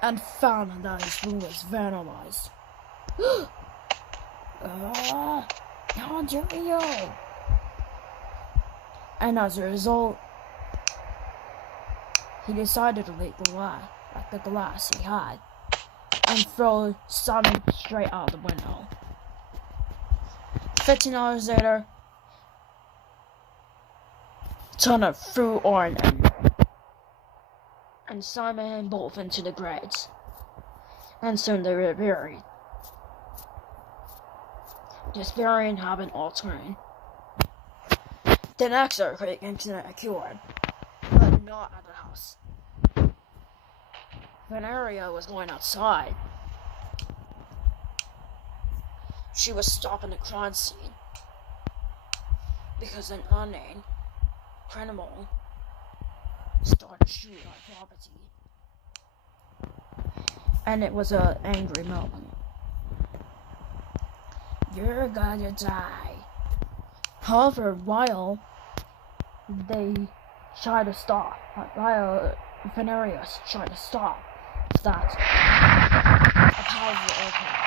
and found that his room was vandalized. How dare you! And as a result, he decided to leave the glass he had and throw Simon straight out the window. 15 hours later, Turner threw Oren and Simon both into the graves, and soon they were buried. This burying happened all terrain. The next earthquake incident occurred, but not at the house. Veneria was going outside. She was stopping the crime scene because an unnamed criminal started shooting our property, and it was an angry moment. You're gonna die. However, while they tried to stop, while Venerius tried to stop that, a powerful earthquake.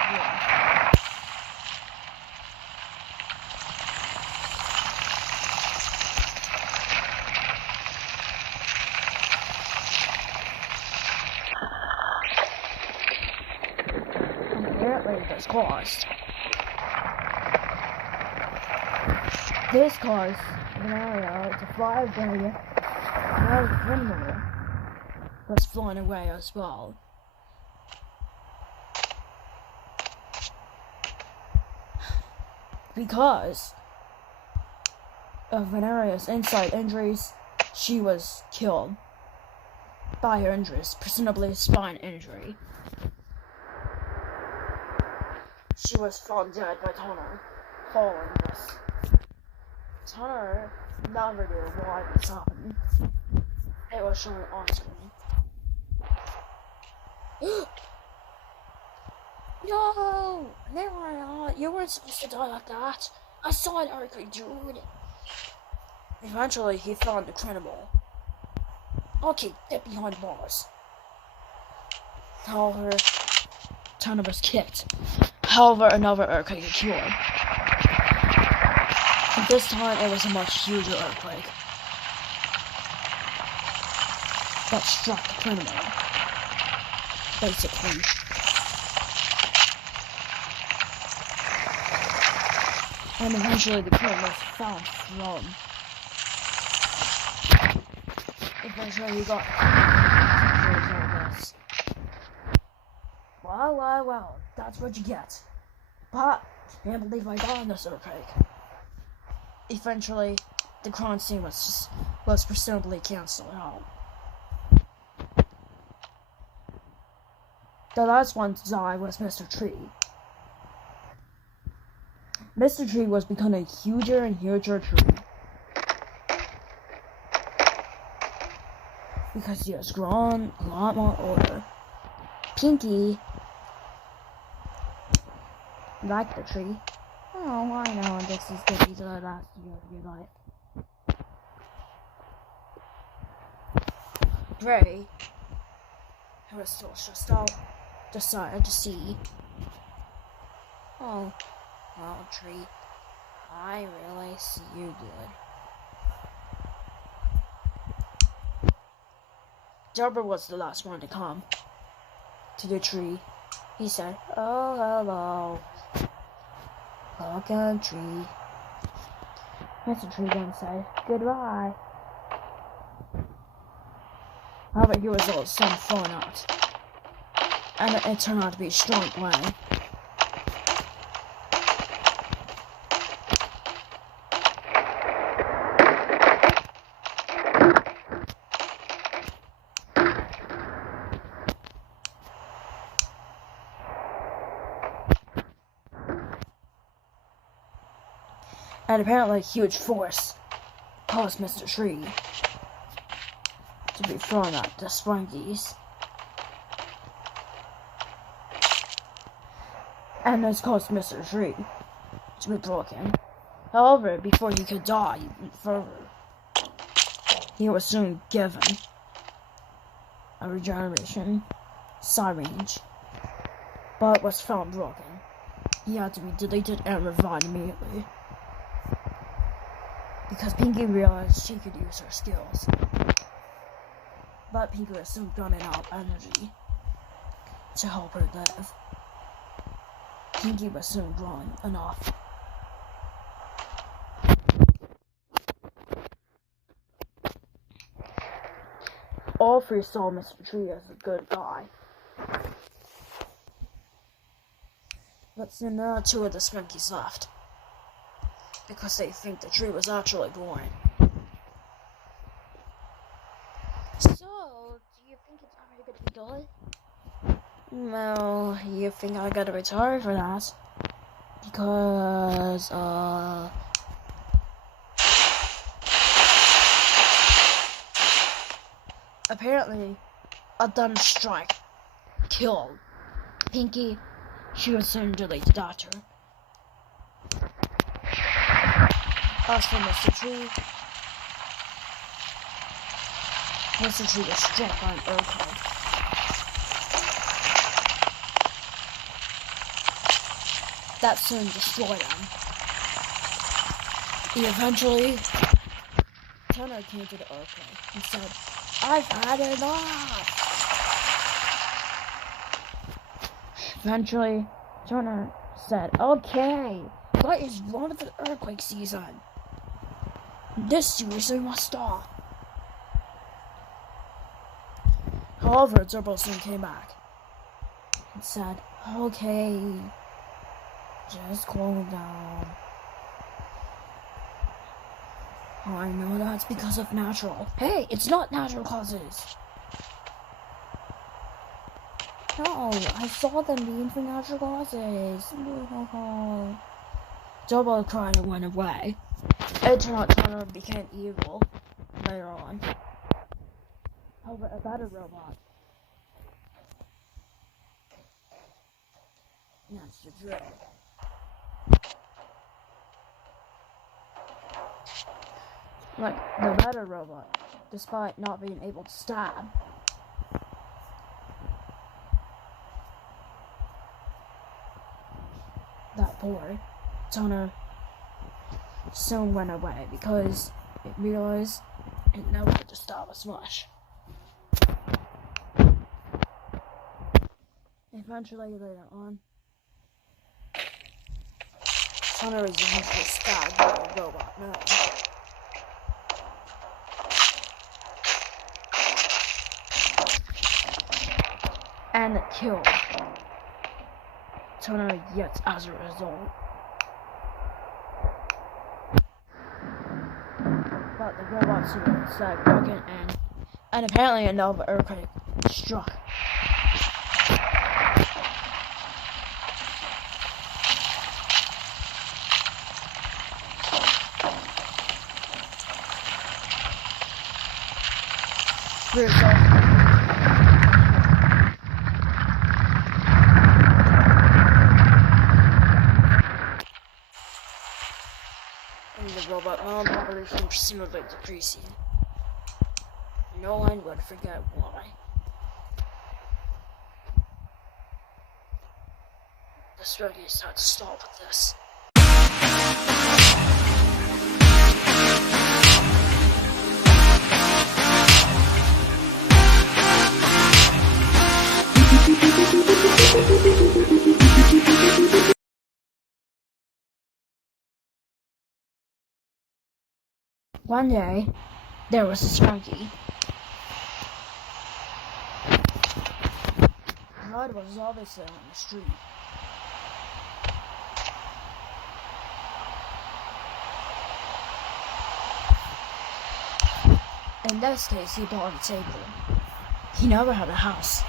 This caused Veneria to fly away, while the criminal was flying away as well. Because of Veneria's inside injuries, she was killed by her injuries, presumably a spine injury. She was found dead by Turner following this. Turner never knew why this happened. It was shown on screen. No! You weren't supposed to die like that. I saw an earthquake, dude. Eventually, he found the criminal. Okay, get behind bars. However, Turner was kicked. However, another earthquake occurred. But this time, it was a much huger earthquake that struck the criminal, basically. And eventually, the criminal was found thrown. Eventually, he got this. Well, that's what you get. But, I can't believe I died in this earthquake. Eventually, the crime scene was presumably cancelled out. The last one to die was Mr. Tree. Mr. Tree was becoming a huger and huger tree because he has grown a lot more older. Pinky liked the tree. Oh, I know this is going to be the last year of your life. Gray, who was still stressed out, decided to see. Oh, well, Tree, I really see you good. Derber was the last one to come to the tree. He said, "Oh, hello. Welcome, Tree." Mr. Tree then said, "Goodbye." However, he was all some fun out. And it turned out to be a strong plan. And apparently a huge force caused Mr. Tree to be thrown at the Sprunkies. And this caused Mr. Tree to be broken. However, before he could die even further, he was soon given a regeneration syringe, but was found broken. He had to be deleted and revived immediately, because Pinky realized she could use her skills. But Pinky was soon running out of energy to help her live. Pinky was soon growing enough. All three saw Mr. Tree as a good guy. But soon there are two of the Sprunkies left, because they think the tree was actually boring. So, do you think it's already going to be good? Well, you think I gotta retire for that? Because, apparently, a dumb strike killed Pinky. She was soon delayed the doctor. As for Mr. Tree was struck by an earthquake. That soon destroyed him. He eventually, Turner came to the earthquake and said, "I've had enough." Eventually, Turner said, "Okay, what is wrong with the earthquake season? This seriously must stop." However, Turbo soon came back and said, "Okay, just calm down. I know that's because of natural." Hey, it's not natural causes. No, I saw them being for natural causes. Turbo cried and went away. It turned out Turner became evil later on. However, a better robot. That's the drill. Like the better robot, despite not being able to stab, that boy, Turner, soon went away because it realized it never had to stab as much. Eventually, later on, Turner is eventually stabbed by a robot man. And killed Turner yet as a result. But the robot soon started broken and apparently another earthquake struck. And the robot population presumably decreasing. No one would forget why. Sprunki decided to stop with this. One day, there was a Sprunki. Blood was obviously on the street. In this case, he bought a table. He never had a house,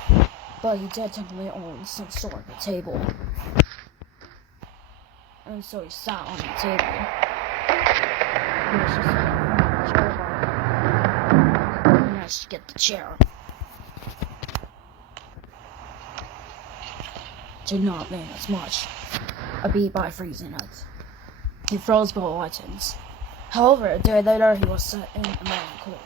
but he did technically own some sort of a table. And so he sat on the table. He was just like, he managed to get the chair. Did not mean as much. A beat by freezing it. He froze both items. However, a day later, he was set in a melon cooler.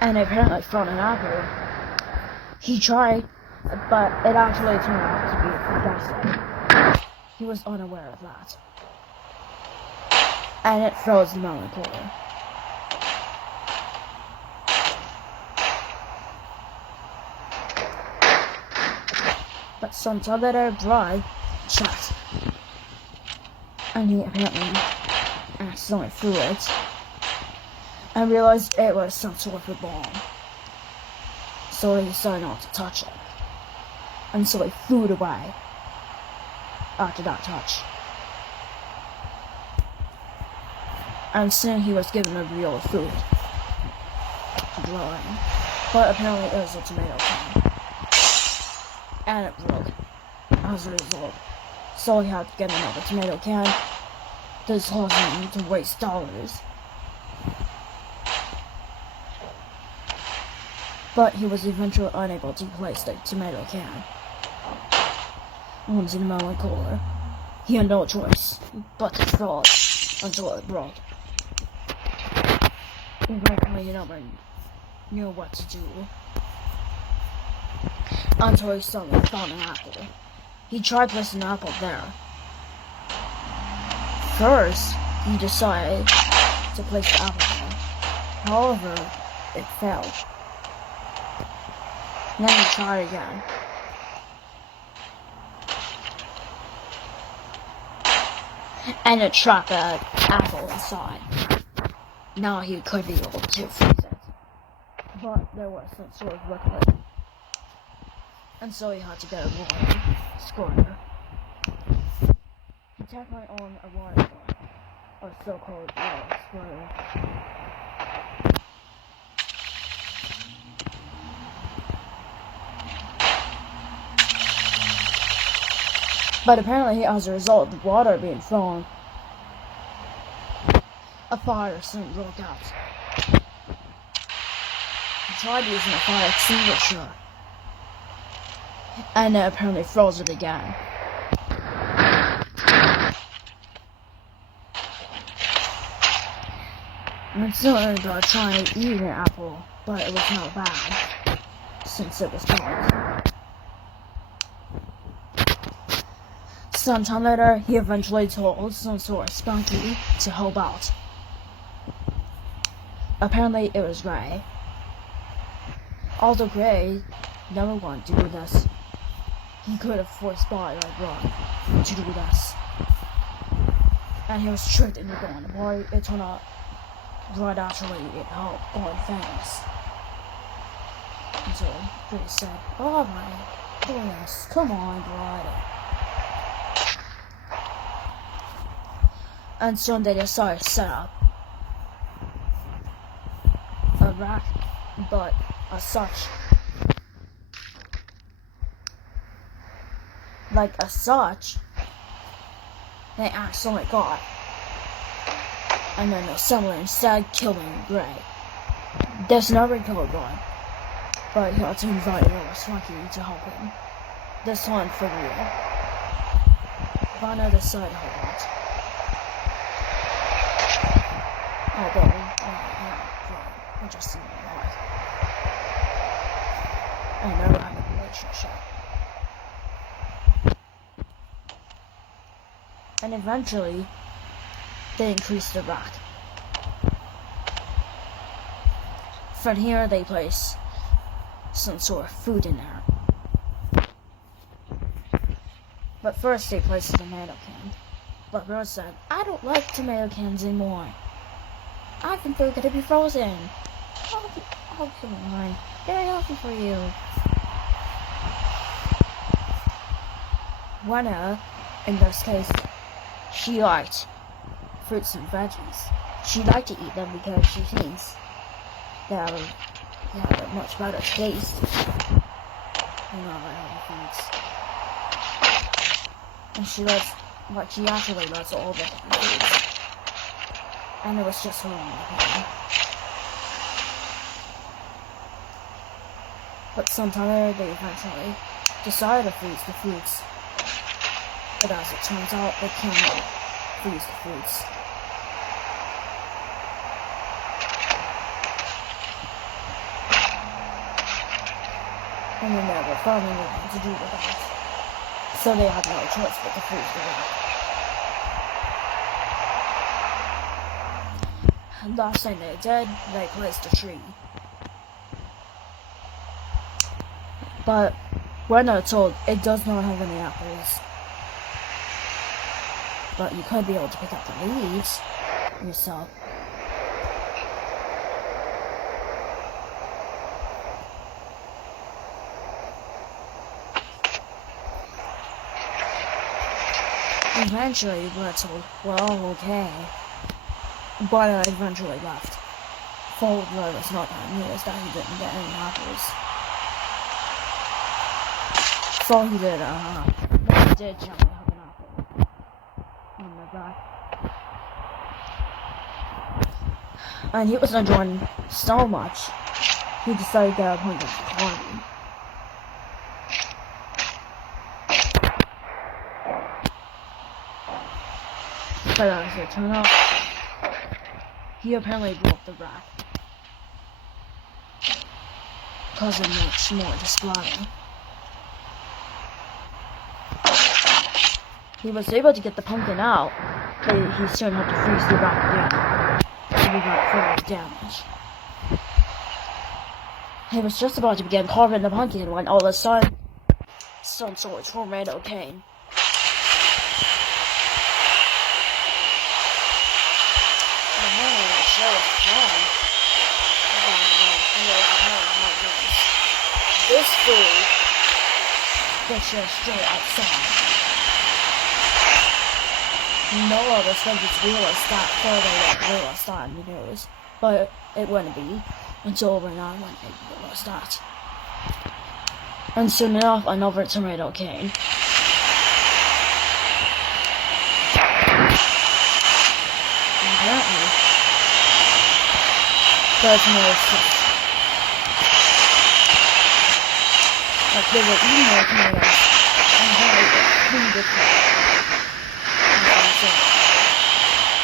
And apparently from an apple. He tried, but it actually turned out to be a gaslight. He was unaware of that. And it froze the melon cooler. But sometime later, blood checked. And he apparently accidentally threw it. And realized it was some sort of a bomb. So he decided not to touch it. And so he threw it away after that touch. And soon he was given a real food to blow in. But apparently it was a tomato can. And it broke as a result. So he had to get another tomato can. This caused him to waste dollars. But he was eventually unable to place the tomato can onto the melon cooler. He had no choice but to throw it until it broke. Eventually he never knew what to do. Until he suddenly found an apple. He tried placing an apple there. First, he decided to place the apple there. However, it failed. And then he tried again. And it trapped the apple inside. Now he could be able to freeze it. But there was some sort of liquid. And so he had to get a water squirter. He technically owned a water squirter, or so-called water squirter. But apparently, as a result of the water being thrown, a fire soon broke out. He tried using a fire extinguisher, and it apparently froze it again. And so I ended up trying to eat an apple, but it was not bad, since it was gone. Sometime later, he eventually told some sort of Sprunki to help out. Apparently, it was Gray. Although Gray never wanted to do this, he could have forced Body like Blood to do this. And he was tricked into going to party. It turned out Blood actually helped going famous. And so Gray said, "Oh my goodness, come on, Blood." And soon they decided to set up a rack, but as such, they accidentally got, and then the assembler instead killing Gray. This never killed God, but he had to invite Sprunki to help him. This time for real. Vanna decided to help out. Although, interesting life. and never had a relationship. And eventually, they increased the rack. From here, they place some sort of food in there. But first, they placed a tomato can. But Rose said, "I don't like tomato cans anymore. I think they're gonna be frozen. Oh, come on. Very healthy for you." Wenna, in this case, she liked fruits and veggies. She liked to eat them because she thinks they have a much better taste than other healthy foods. And she actually likes all the different foods. And it was just her own opinion. But sometime later, they eventually decided to freeze the fruits. But as it turns out, they cannot freeze the fruits. And then they were finding nothing to do with that. So they had no choice but to freeze the rock. And last thing they did, they placed a tree. But we're not told it does not have any apples. But you could be able to pick up the leaves yourself. Eventually, we're told, well, okay. But eventually left. Followed was not that news that he didn't get any apples. So he did, but he did jump and have an apple on the back. And he was enjoying so much, he decided to get a point of the party. But as it turned out, he apparently broke the rack, causing much more to splatter. He was able to get the pumpkin out, but he soon had to freeze the rack again to prevent further damage. He was just about to begin carving the pumpkin when all of a sudden, some sort of tornado came. This food gets you straight outside. No one was thinking to realize that further than realized that in the news, but it wouldn't be until overnight when they realized that. And soon enough, another tornado came. Apparently, the tornado stopped. Like they were eating their tomatoes and had cleaned it up.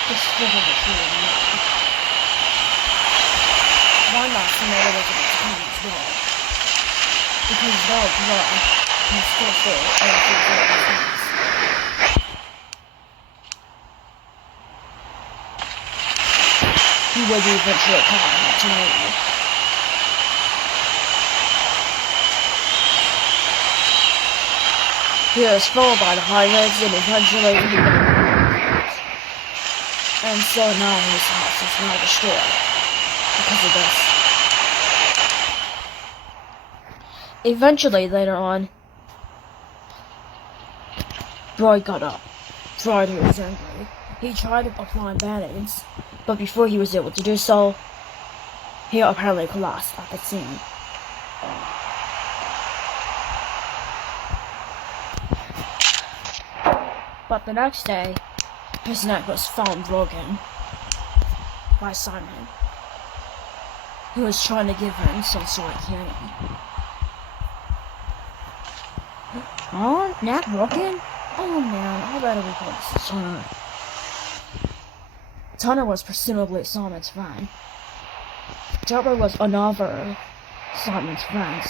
Just give them a clean mouth. One last tomato was about to come as well. Because their blood was still full of the things. He would eventually call him a tomato. He was followed by the pirates and eventually he got. And so now his house is now destroyed because of this. Eventually, later on, Droid got up. Droid was angry. He tried to apply band-aids, but before he was able to do so, he apparently collapsed at the scene. But the next day, his neck was found broken by Simon, who was trying to give him some sort of candy. Oh, neck broken? Oh man, I better report this to Turner. Turner was presumably Simon's friend. Turner was another Simon's friend.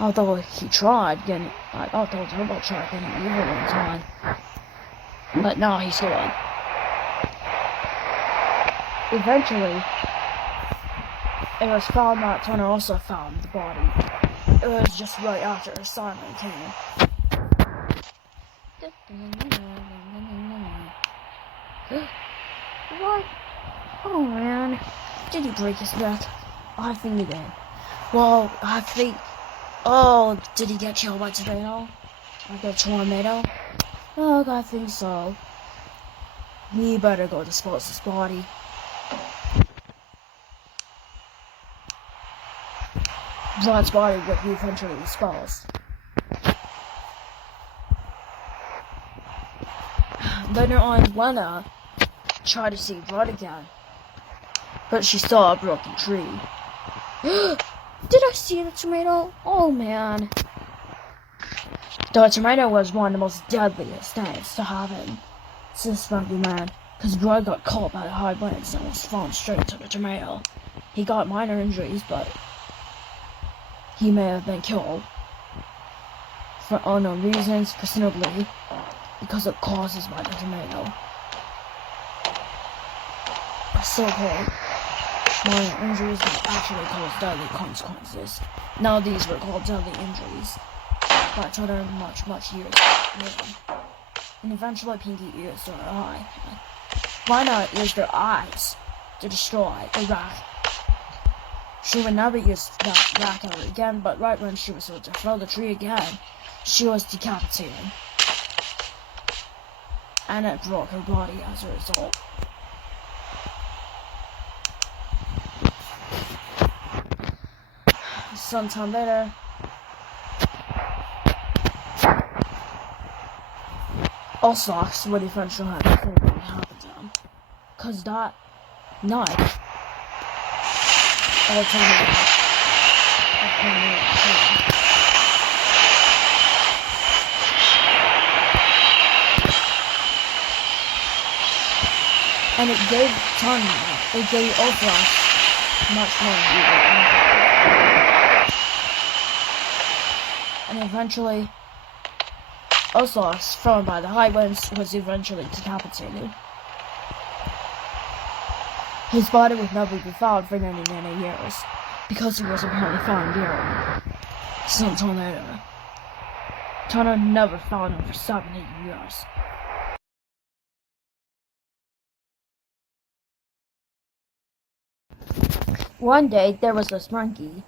Although he tried getting, although Turbo tried getting evil one time, but no, he's gone. Eventually, it was found that Turner also found the body. It was just right after Simon came. What? Oh man. Did he break his neck? I think he did. Well, I think... Oh, did he get killed by a tornado? Like a tornado? Oh, I think so. We better go dispose his body. Rod's body would be eventually disposed. Later on, Lena tried to see Rod again, but she saw a broken tree. Did I see the tomato? Oh man. The tomato was one of the most deadliest things to happen to Sprunki Man, because Rod got caught by the high winds and was thrown straight to the tomato. He got minor injuries, but he may have been killed for unknown reasons, presumably because of causes by the tomato. So-called minor injuries that actually caused deadly consequences. Now these were called deadly injuries, but other much years later. And eventually Pinky used her eye. Why not use their eyes to destroy the rat? She would never use that rat ever again, but right when she was about to throw the tree again, she was decapitated. And it broke her body as a result. Sometime later, Oslox would eventually have the same thing happen to him. Cause that night, all the time and it gave Oslox much more evil. And eventually, Oslox, thrown by the high winds, was eventually decapitated. His body would never be found for many years, because he was apparently found dead. Sometime later, Turner never found him for 70 years. One day, there was a Sprunki.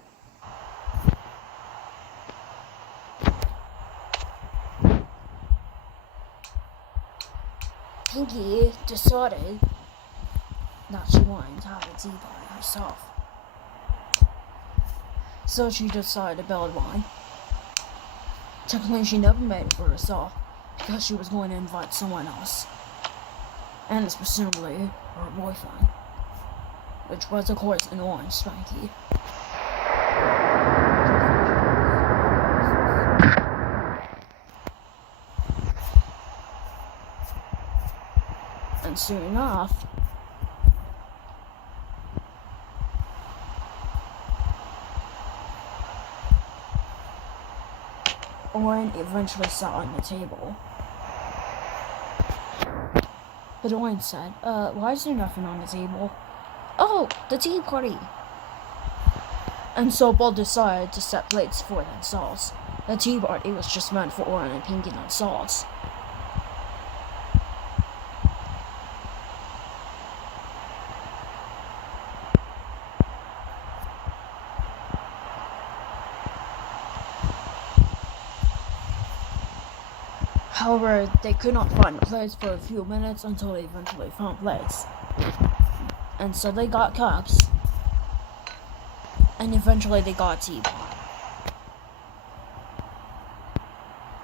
Pinky decided that she wanted to have a tea party herself. So she decided to build one. Technically, she never made it for herself because she was going to invite someone else. And it's presumably her boyfriend, which was, of course, an orange Sprunki. And soon enough, Oren eventually sat on the table. But Oren said, why is there nothing on the table? Oh, the tea party! And so both decided to set plates for themselves. The tea party was just meant for Oren and Pinky themselves. However, they could not find the plates for a few minutes until they eventually found plates. And so they got cups. And eventually they got a teapot.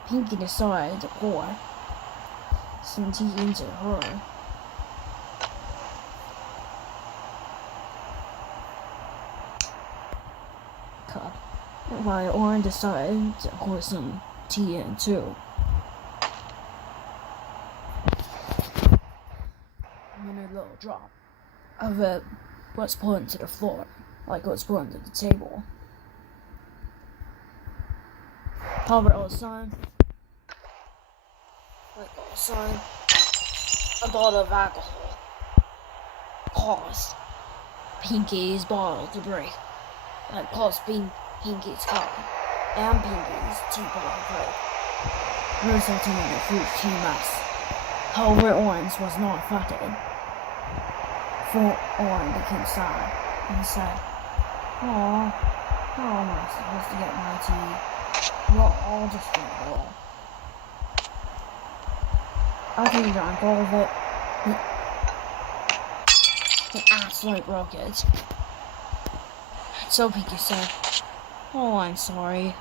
Pinky decided to pour some tea into her cup, while Oren decided to pour some tea in too. And a little drop of it was put into the floor, like it was put into the table. However, all of a sudden, a bottle of alcohol caused Pinky's bottle to break. That caused Pinky's cup and Pinky's teapot to break, resulting in a huge tea mess. However, Orange was not affected. For Orange became sad and said, "Aw, how am I supposed to get my tea? Well, I'll just drink it all." After he drank all of it, he absolutely broke it. So Pinky said, "Oh, I'm sorry."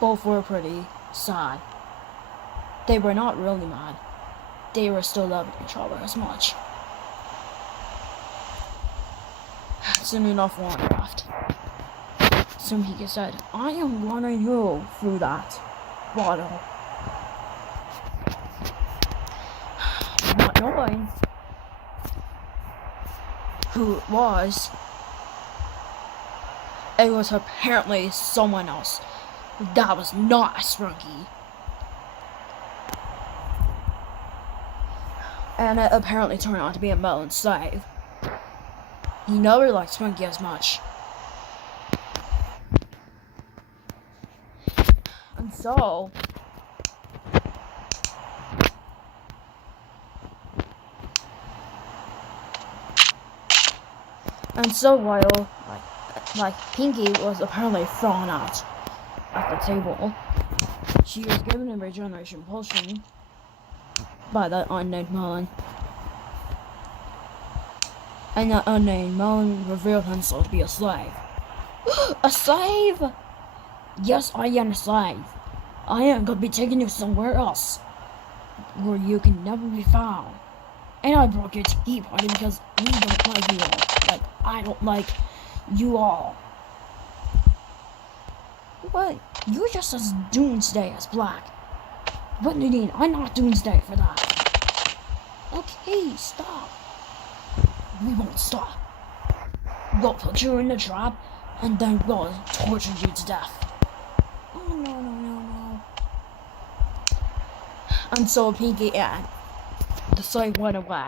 Both were pretty sad. They were not really mad. They were still loving each other as much. Soon enough, one left. Soon Pinky said, "I am running you through that bottle." Not knowing who it was apparently someone else. That was not a Sprunki. And it apparently turned out to be a melon slave. He never liked Sprunki as much. And so while like Pinky was apparently thrown out at the table, she was given a regeneration potion by that unnamed melon. And that unnamed melon revealed himself to be a slave. A slave? Yes, I am a slave. I am gonna be taking you somewhere else where you can never be found. And I broke your tea party because we don't like you all. Like, I don't like you all. What? You're just as doomsday as black. What do you mean? I'm not doomsday for that. Okay, stop. We won't stop. We'll put you in the trap and then we'll torture you to death. Oh, no. And so Pinky and the slave went away.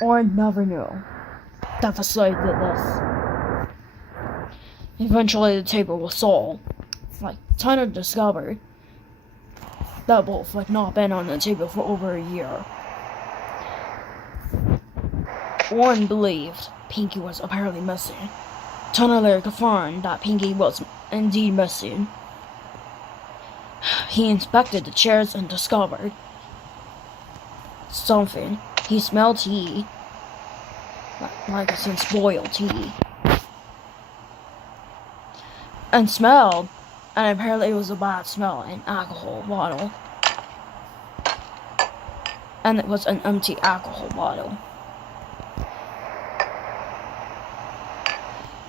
Orange never knew that the slave did this. Eventually, the table was sold. Like, Tanner discovered that Wolf had not been on the table for over a year. Warren believed Pinky was apparently missing. Tanner later confirmed that Pinky was indeed missing. He inspected the chairs and discovered something. He smelled tea, like it's in spoiled tea, and smelled, and apparently it was a bad smell, an alcohol bottle, and it was an empty alcohol bottle.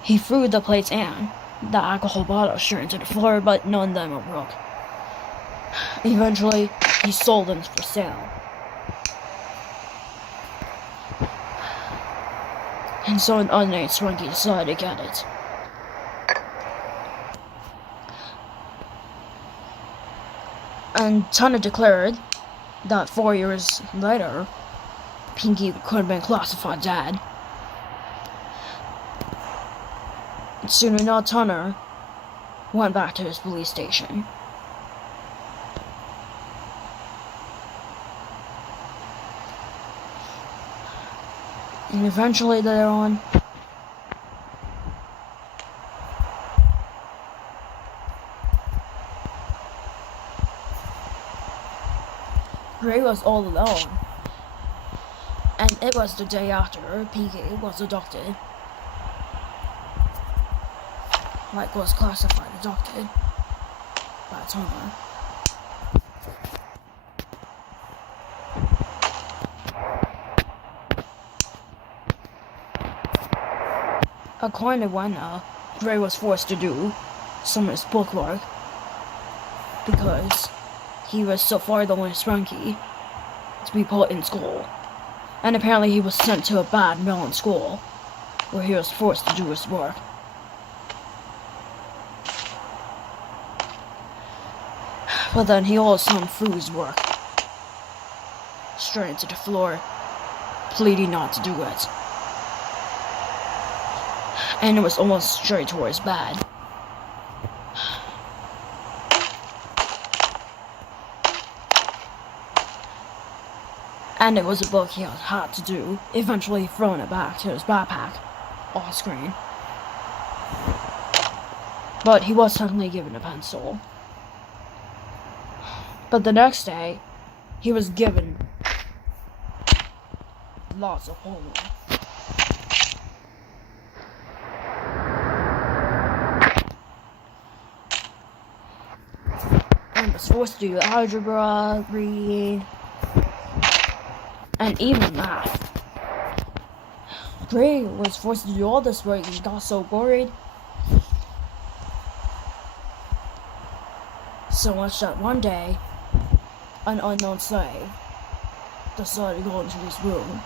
He threw the plates and the alcohol bottle straight into the floor, but none of them were broke. Eventually, he sold them for sale. And so an unnamed Sprunki decided to get it. And Tanner declared that 4 years later, Pinky could have been classified dead. Soon enough, Tanner went back to his police station. And eventually later on, Gray was all alone. And it was the day after Pinky was adopted. Like, was classified adopted by Tanner. According to Wena, Gray was forced to do some of his bookwork because he was so far the only Sprunki to be put in school. And apparently he was sent to a bad melon school where he was forced to do his work. But then he also threw his work straight into the floor, pleading not to do it. And it was almost straight towards bed. And it was a book he had to do, eventually throwing it back to his backpack, off screen. But he was suddenly given a pencil. But the next day, he was given lots of homework. And was forced to do algebra, reading, and even math. Gray was forced to do all this work and got so worried. So much that one day, an unknown slave decided to go into his room.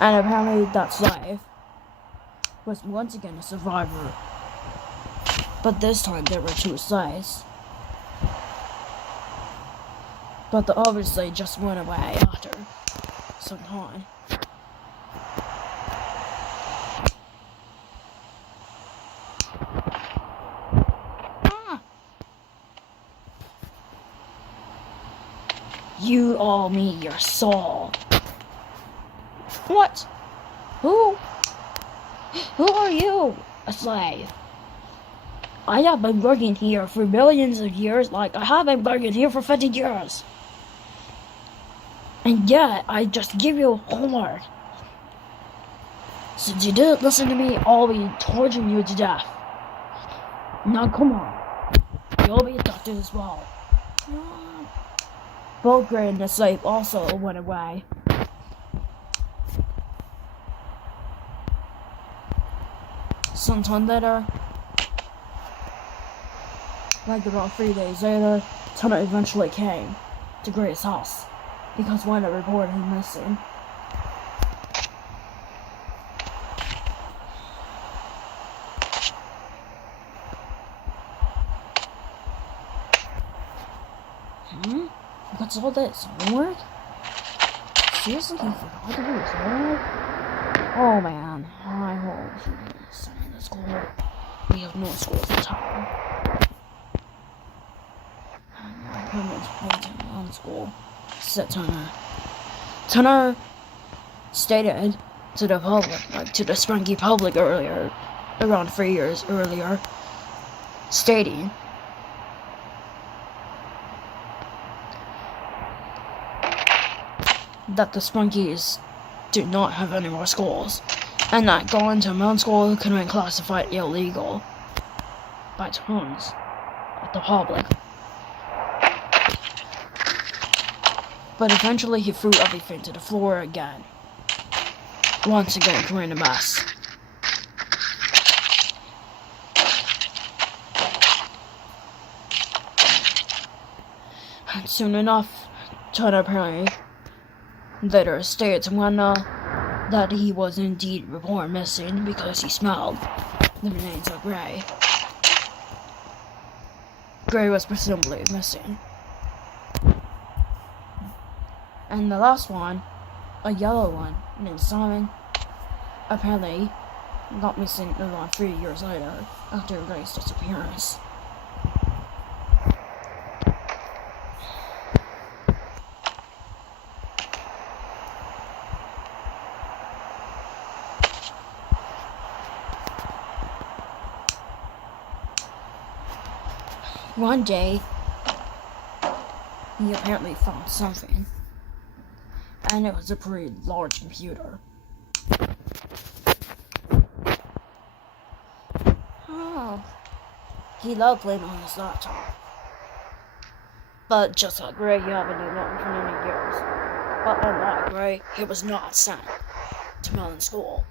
And apparently that slave was once again a survivor. But this time there were two slaves. But the other slave just went away after some time. You owe me your soul. What? Who? Who are you? A slave. I have been working here for millions of years, like I have been working here for 50 years. And yet, I just give you homework. Since you didn't listen to me, I'll be torturing you to death. Now come on. You'll be abducted as well. Both Gray and the slave also went away. Sometime later, like about 3 days later, Turner eventually came to Gray's house because one had reported him missing. What's all this? Homework? Seriously, he forgot to do his homework? Oh man, I hope he didn't send him to school. We have no schools in town. I promised to put him on school, said Turner. Turner stated to the public, like to the Sprunki public earlier, around 3 years earlier, stating that the Sprunkies do not have any more schools, and that going to mountain school could be classified illegal by terms of the public. But eventually he threw everything to the floor again, once again creating a mess. And soon enough, Turner apparently later stated to Wanda that he was indeed reported missing because he smelled the remains of Gray. Gray was presumably missing. And the last one, a yellow one named Simon, apparently got missing around 3 years later after Gray's disappearance. One day, he apparently found something, and it was a pretty large computer. Oh, he loved playing on his laptop. But just like Gray, he haven't done that for many years. But unlike Gray, he was not sent to Mellon School.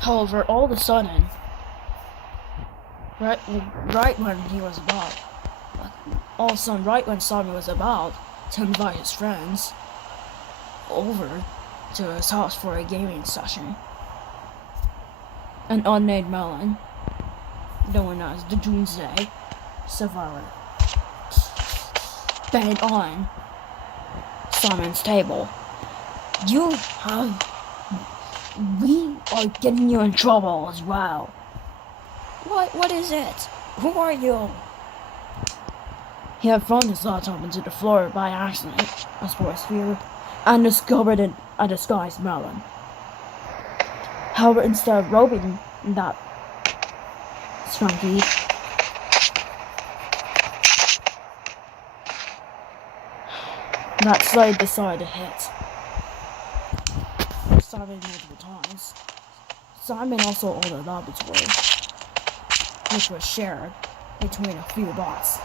However, all of a sudden, right when Simon was about to invite his friends over to his house for a gaming session. An unnamed melon, known as the Doomsday Survivor, banged on Simon's table. We are getting you in trouble as well. What is it? Who are you? He had thrown his laptop into the floor by accident, as for his fear, and discovered a disguised melon. However, instead of robbing that Sprunki, that slave decided to hit Simon multiple times. Simon also owned a laboratory, which was shared between a few bots,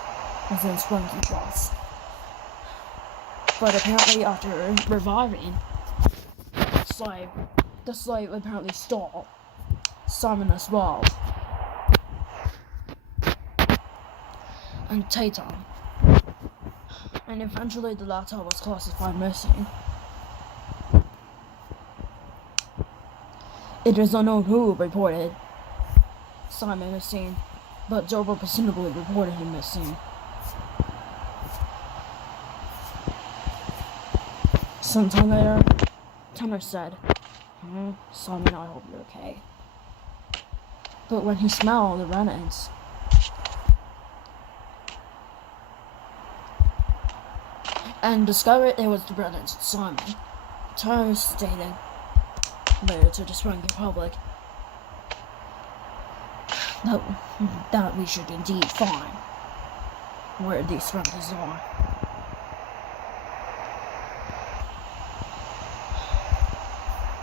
as in Sprunki bots. But apparently after reviving the slave apparently stole Simon as well, and Tatum. And eventually the laptop was classified missing. It is unknown who reported Simon missing, but Dover presumably reported him missing. Sometime later, Tanner said, Simon, I hope you're okay. But when he smelled the remnants, and discovered it was the remnants of Simon, Tanner stated later to the Sprunki public that we should indeed find where these Sprunkies are.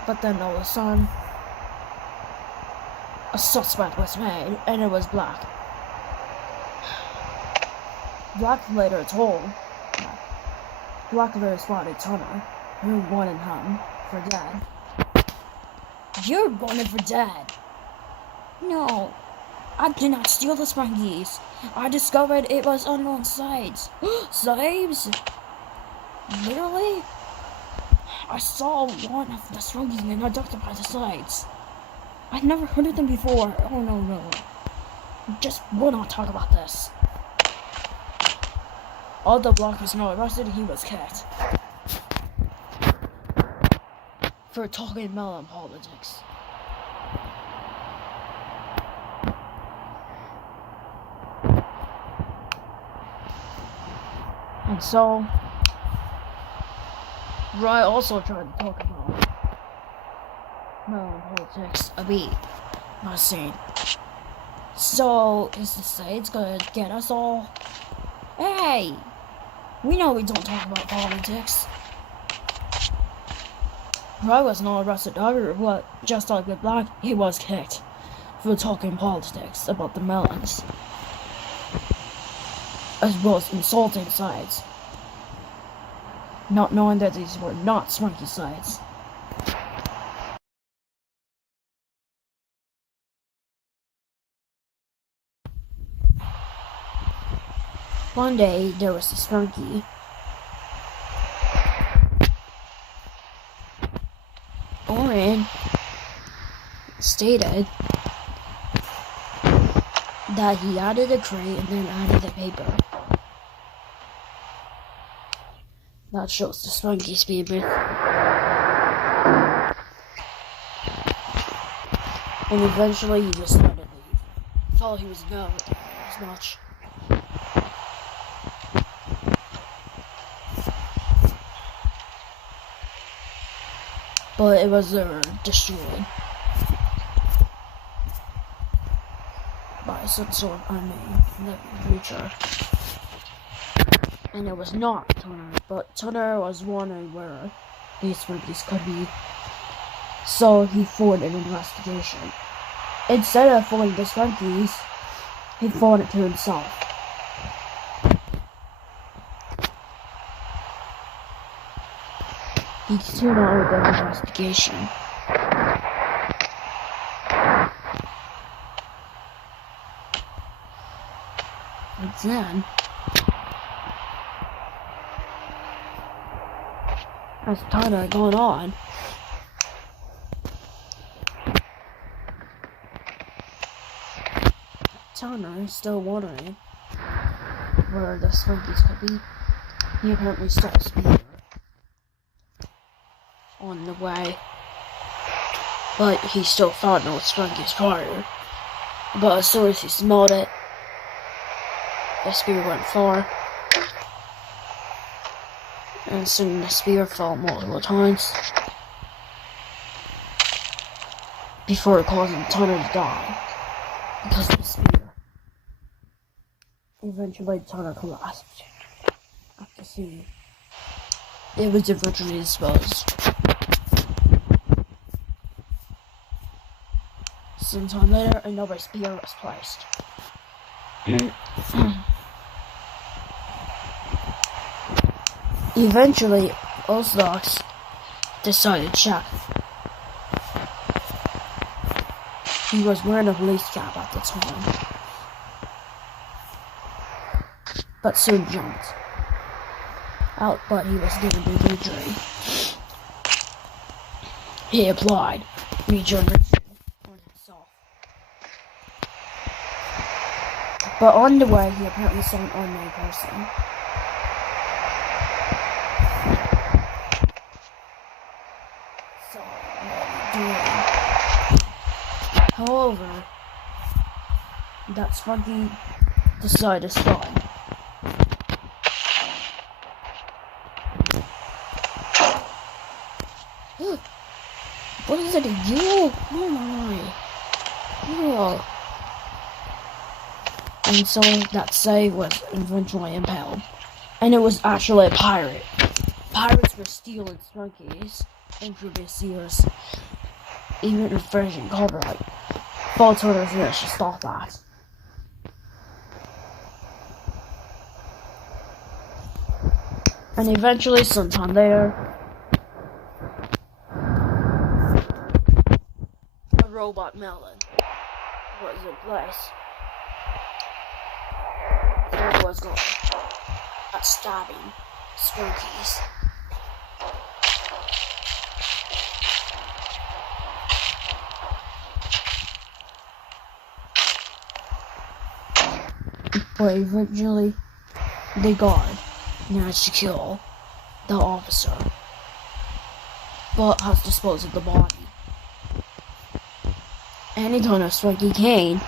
But then all of a sudden, a suspect was made, and it was Black. Black later spotted Tanner, who wanted him for dead. You're wanted for dead. No, I did not steal the Sprunkies. I discovered it was unknown sites. Slaves? Literally? I saw one of the Sprunkies being abducted by the sites. I've never heard of them before. Oh no. Just will not talk about this. Although Block was not arrested, he was kicked for talking melon politics. And so, Rye also tried to talk about melon politics a bit. I was saying, so is the states gonna get us all? Hey! We know we don't talk about politics. Rye was not arrested either, but just like with Black, he was kicked for talking politics about the melons, as well as insulting sides, not knowing that these were not Sprunki sides. One day, there was a Sprunki Oren stated that he added a crate and then added the paper. That shows the Sprunkies being made. And eventually he just decided to leave. Thought he was done with it as much. But it was destroyed by some sort of unnamed living creature. And it was not Tunner, but Tunner was wondering where these Sprunkies could be. So he formed an investigation. Instead of fooling the Sprunkies, he forwarded it to himself. He continued on with the investigation. And then, as time had gone on, Tanner is still wondering where the Sprunkies could be. He apparently saw a speeder on the way, but he still found no Sprunkies prior. But as soon as he smelled it, the spear went far, and soon the spear fell multiple times before causing Tanner to die because of the spear. Eventually, Tanner collapsed after seeing it was eventually disposed. Sometime later, another spear was placed. Eventually, Orthodox decided to check. He was wearing a police cap at the time, but soon jumped out, but he was given the injury. He applied regeneration on himself. But on the way, he apparently saw an unknown person. However, that Sprunki decided to stop. What is it? You? Oh my! Oh. And so that save was eventually impaled, and it was actually a pirate. Pirates were stealing Sprunkies in previous years, even in Frisian copyright. False orders here should stop that. And eventually, sometime later, a robot melon was in place. There was going at stabbing Sprunkies. But eventually, the guard managed to kill the officer, but has disposed of the body. Anytime a Sprunki came,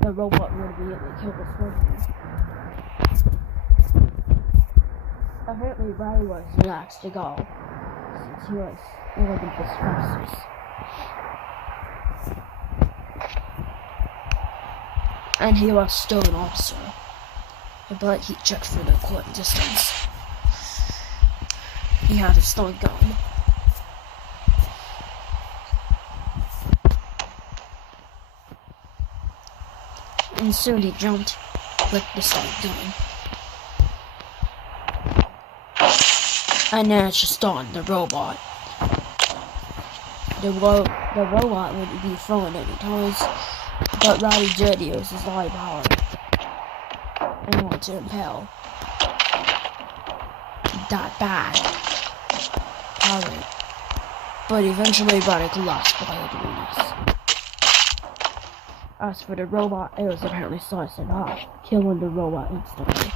the robot would immediately kill the Sprunki. Apparently, Riley was relaxed to go, since he was one of the sponsors. And he was still an officer, but he checked for the correct distance. He had a stun gun. And soon he jumped with the stun gun. And managed to stun the robot. The robot would be thrown any times, but Rowdy did use his light power and wanted to impale that bad pirate. But eventually Rowdy collapsed by doing this. As for the robot, it was apparently sliced in half, killing the robot instantly.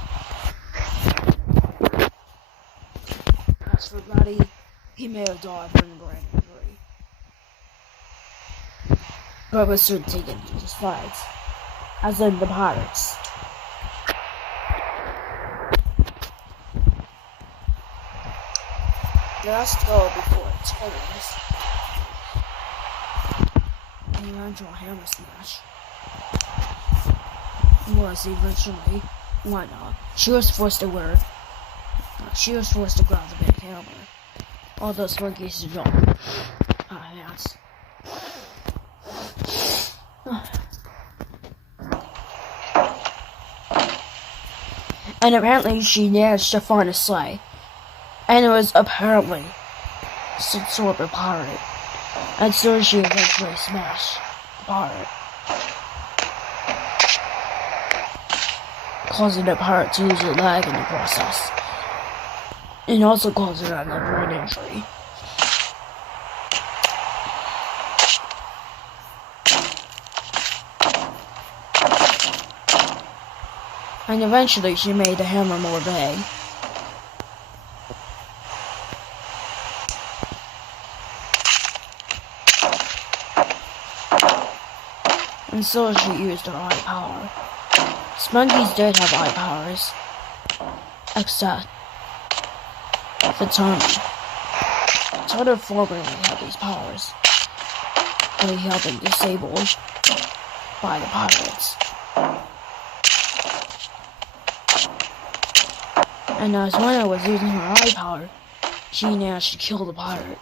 As for Rowdy, he may have died from a brain injury, but was soon taken to the sides, as in the pirates. The last goal before its enemies, the eventual hammer smash, was eventually why not? She was forced to grab the big hammer. All those monkeys to jump. Yes. And apparently she managed to find a sleigh. And it was apparently some sort of pirate. And so she eventually smashed the pirate, causing the pirate to lose a leg in the process. And also causing another brain injury. And eventually she made the hammer more big. And so she used her eye power. Sprunkies did have eye powers, except for Tony. Tony formerly had these powers, but he had them disabled by the pirates. And as Lena was using her eye power, she managed to kill the pirate.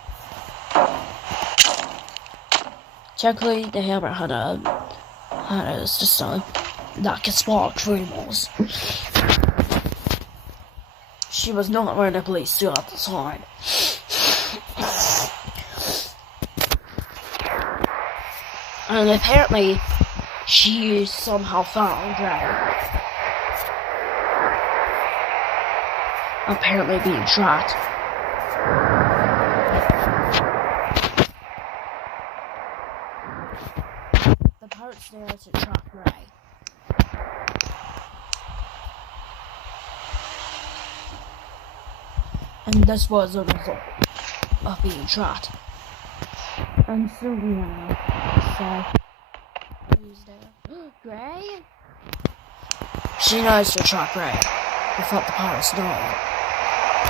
Technically, the hammer had a system that could spark dreamers. She was not wearing a police suit at the time. And apparently, she somehow found Ray. Apparently being trapped. The pirates there to trap Ray. And this was a result of being trapped. And Sylvia said, who's there? Gray? She knows to trap Ray. Without the pirates knowing.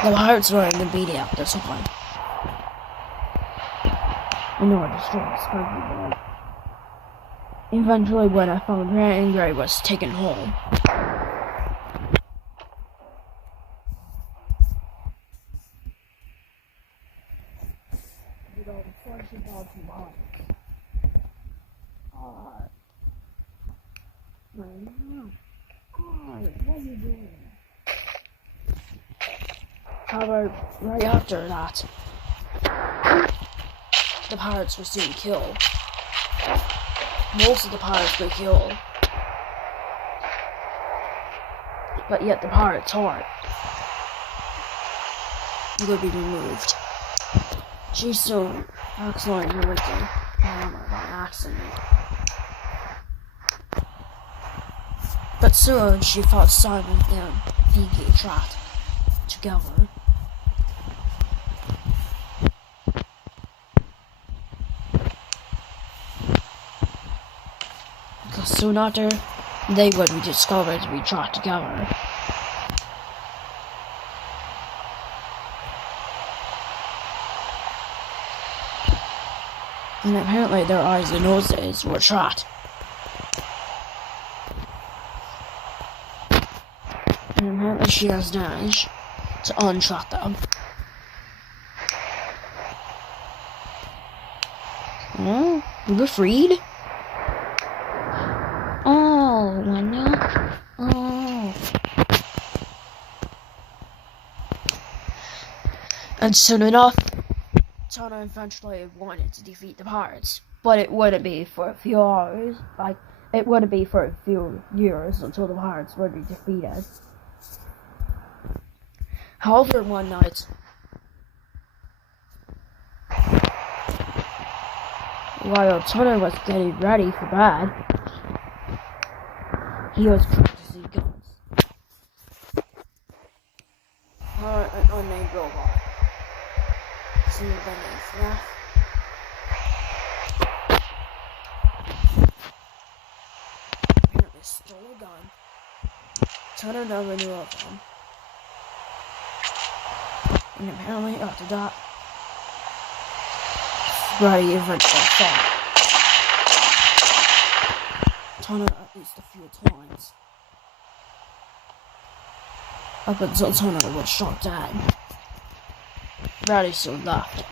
The pirates were in the beating at this time. In order to destroy Sprunki Boy. Eventually, when I found Ray and Gray was taken home. You know, the 40,000 pirates. What are you doing? However, right after that, the pirates were soon killed. Most of the pirates were killed. But yet the pirate's heart would be removed. She soon accidentally removed the hammer by accident. But soon she fought Simon and being trapped together. Because soon after, they would be discovered to be trapped together. And apparently their eyes and noses were trapped. And apparently she has managed to untrap them. Oh, we were freed? Oh, no. Oh. And soon enough, Tana eventually wanted to defeat the pirates, but it wouldn't be for a few hours. It wouldn't be for a few years until the pirates would be defeated. However, one night, while Tana was getting ready for bed, he was practicing guns. An unnamed robot. Seen by name apparently stole a gun. Tana never knew of him. And apparently after that, Brady eventually fought Tana at least a few times. Up until Tana was shot dead. Brady soon left.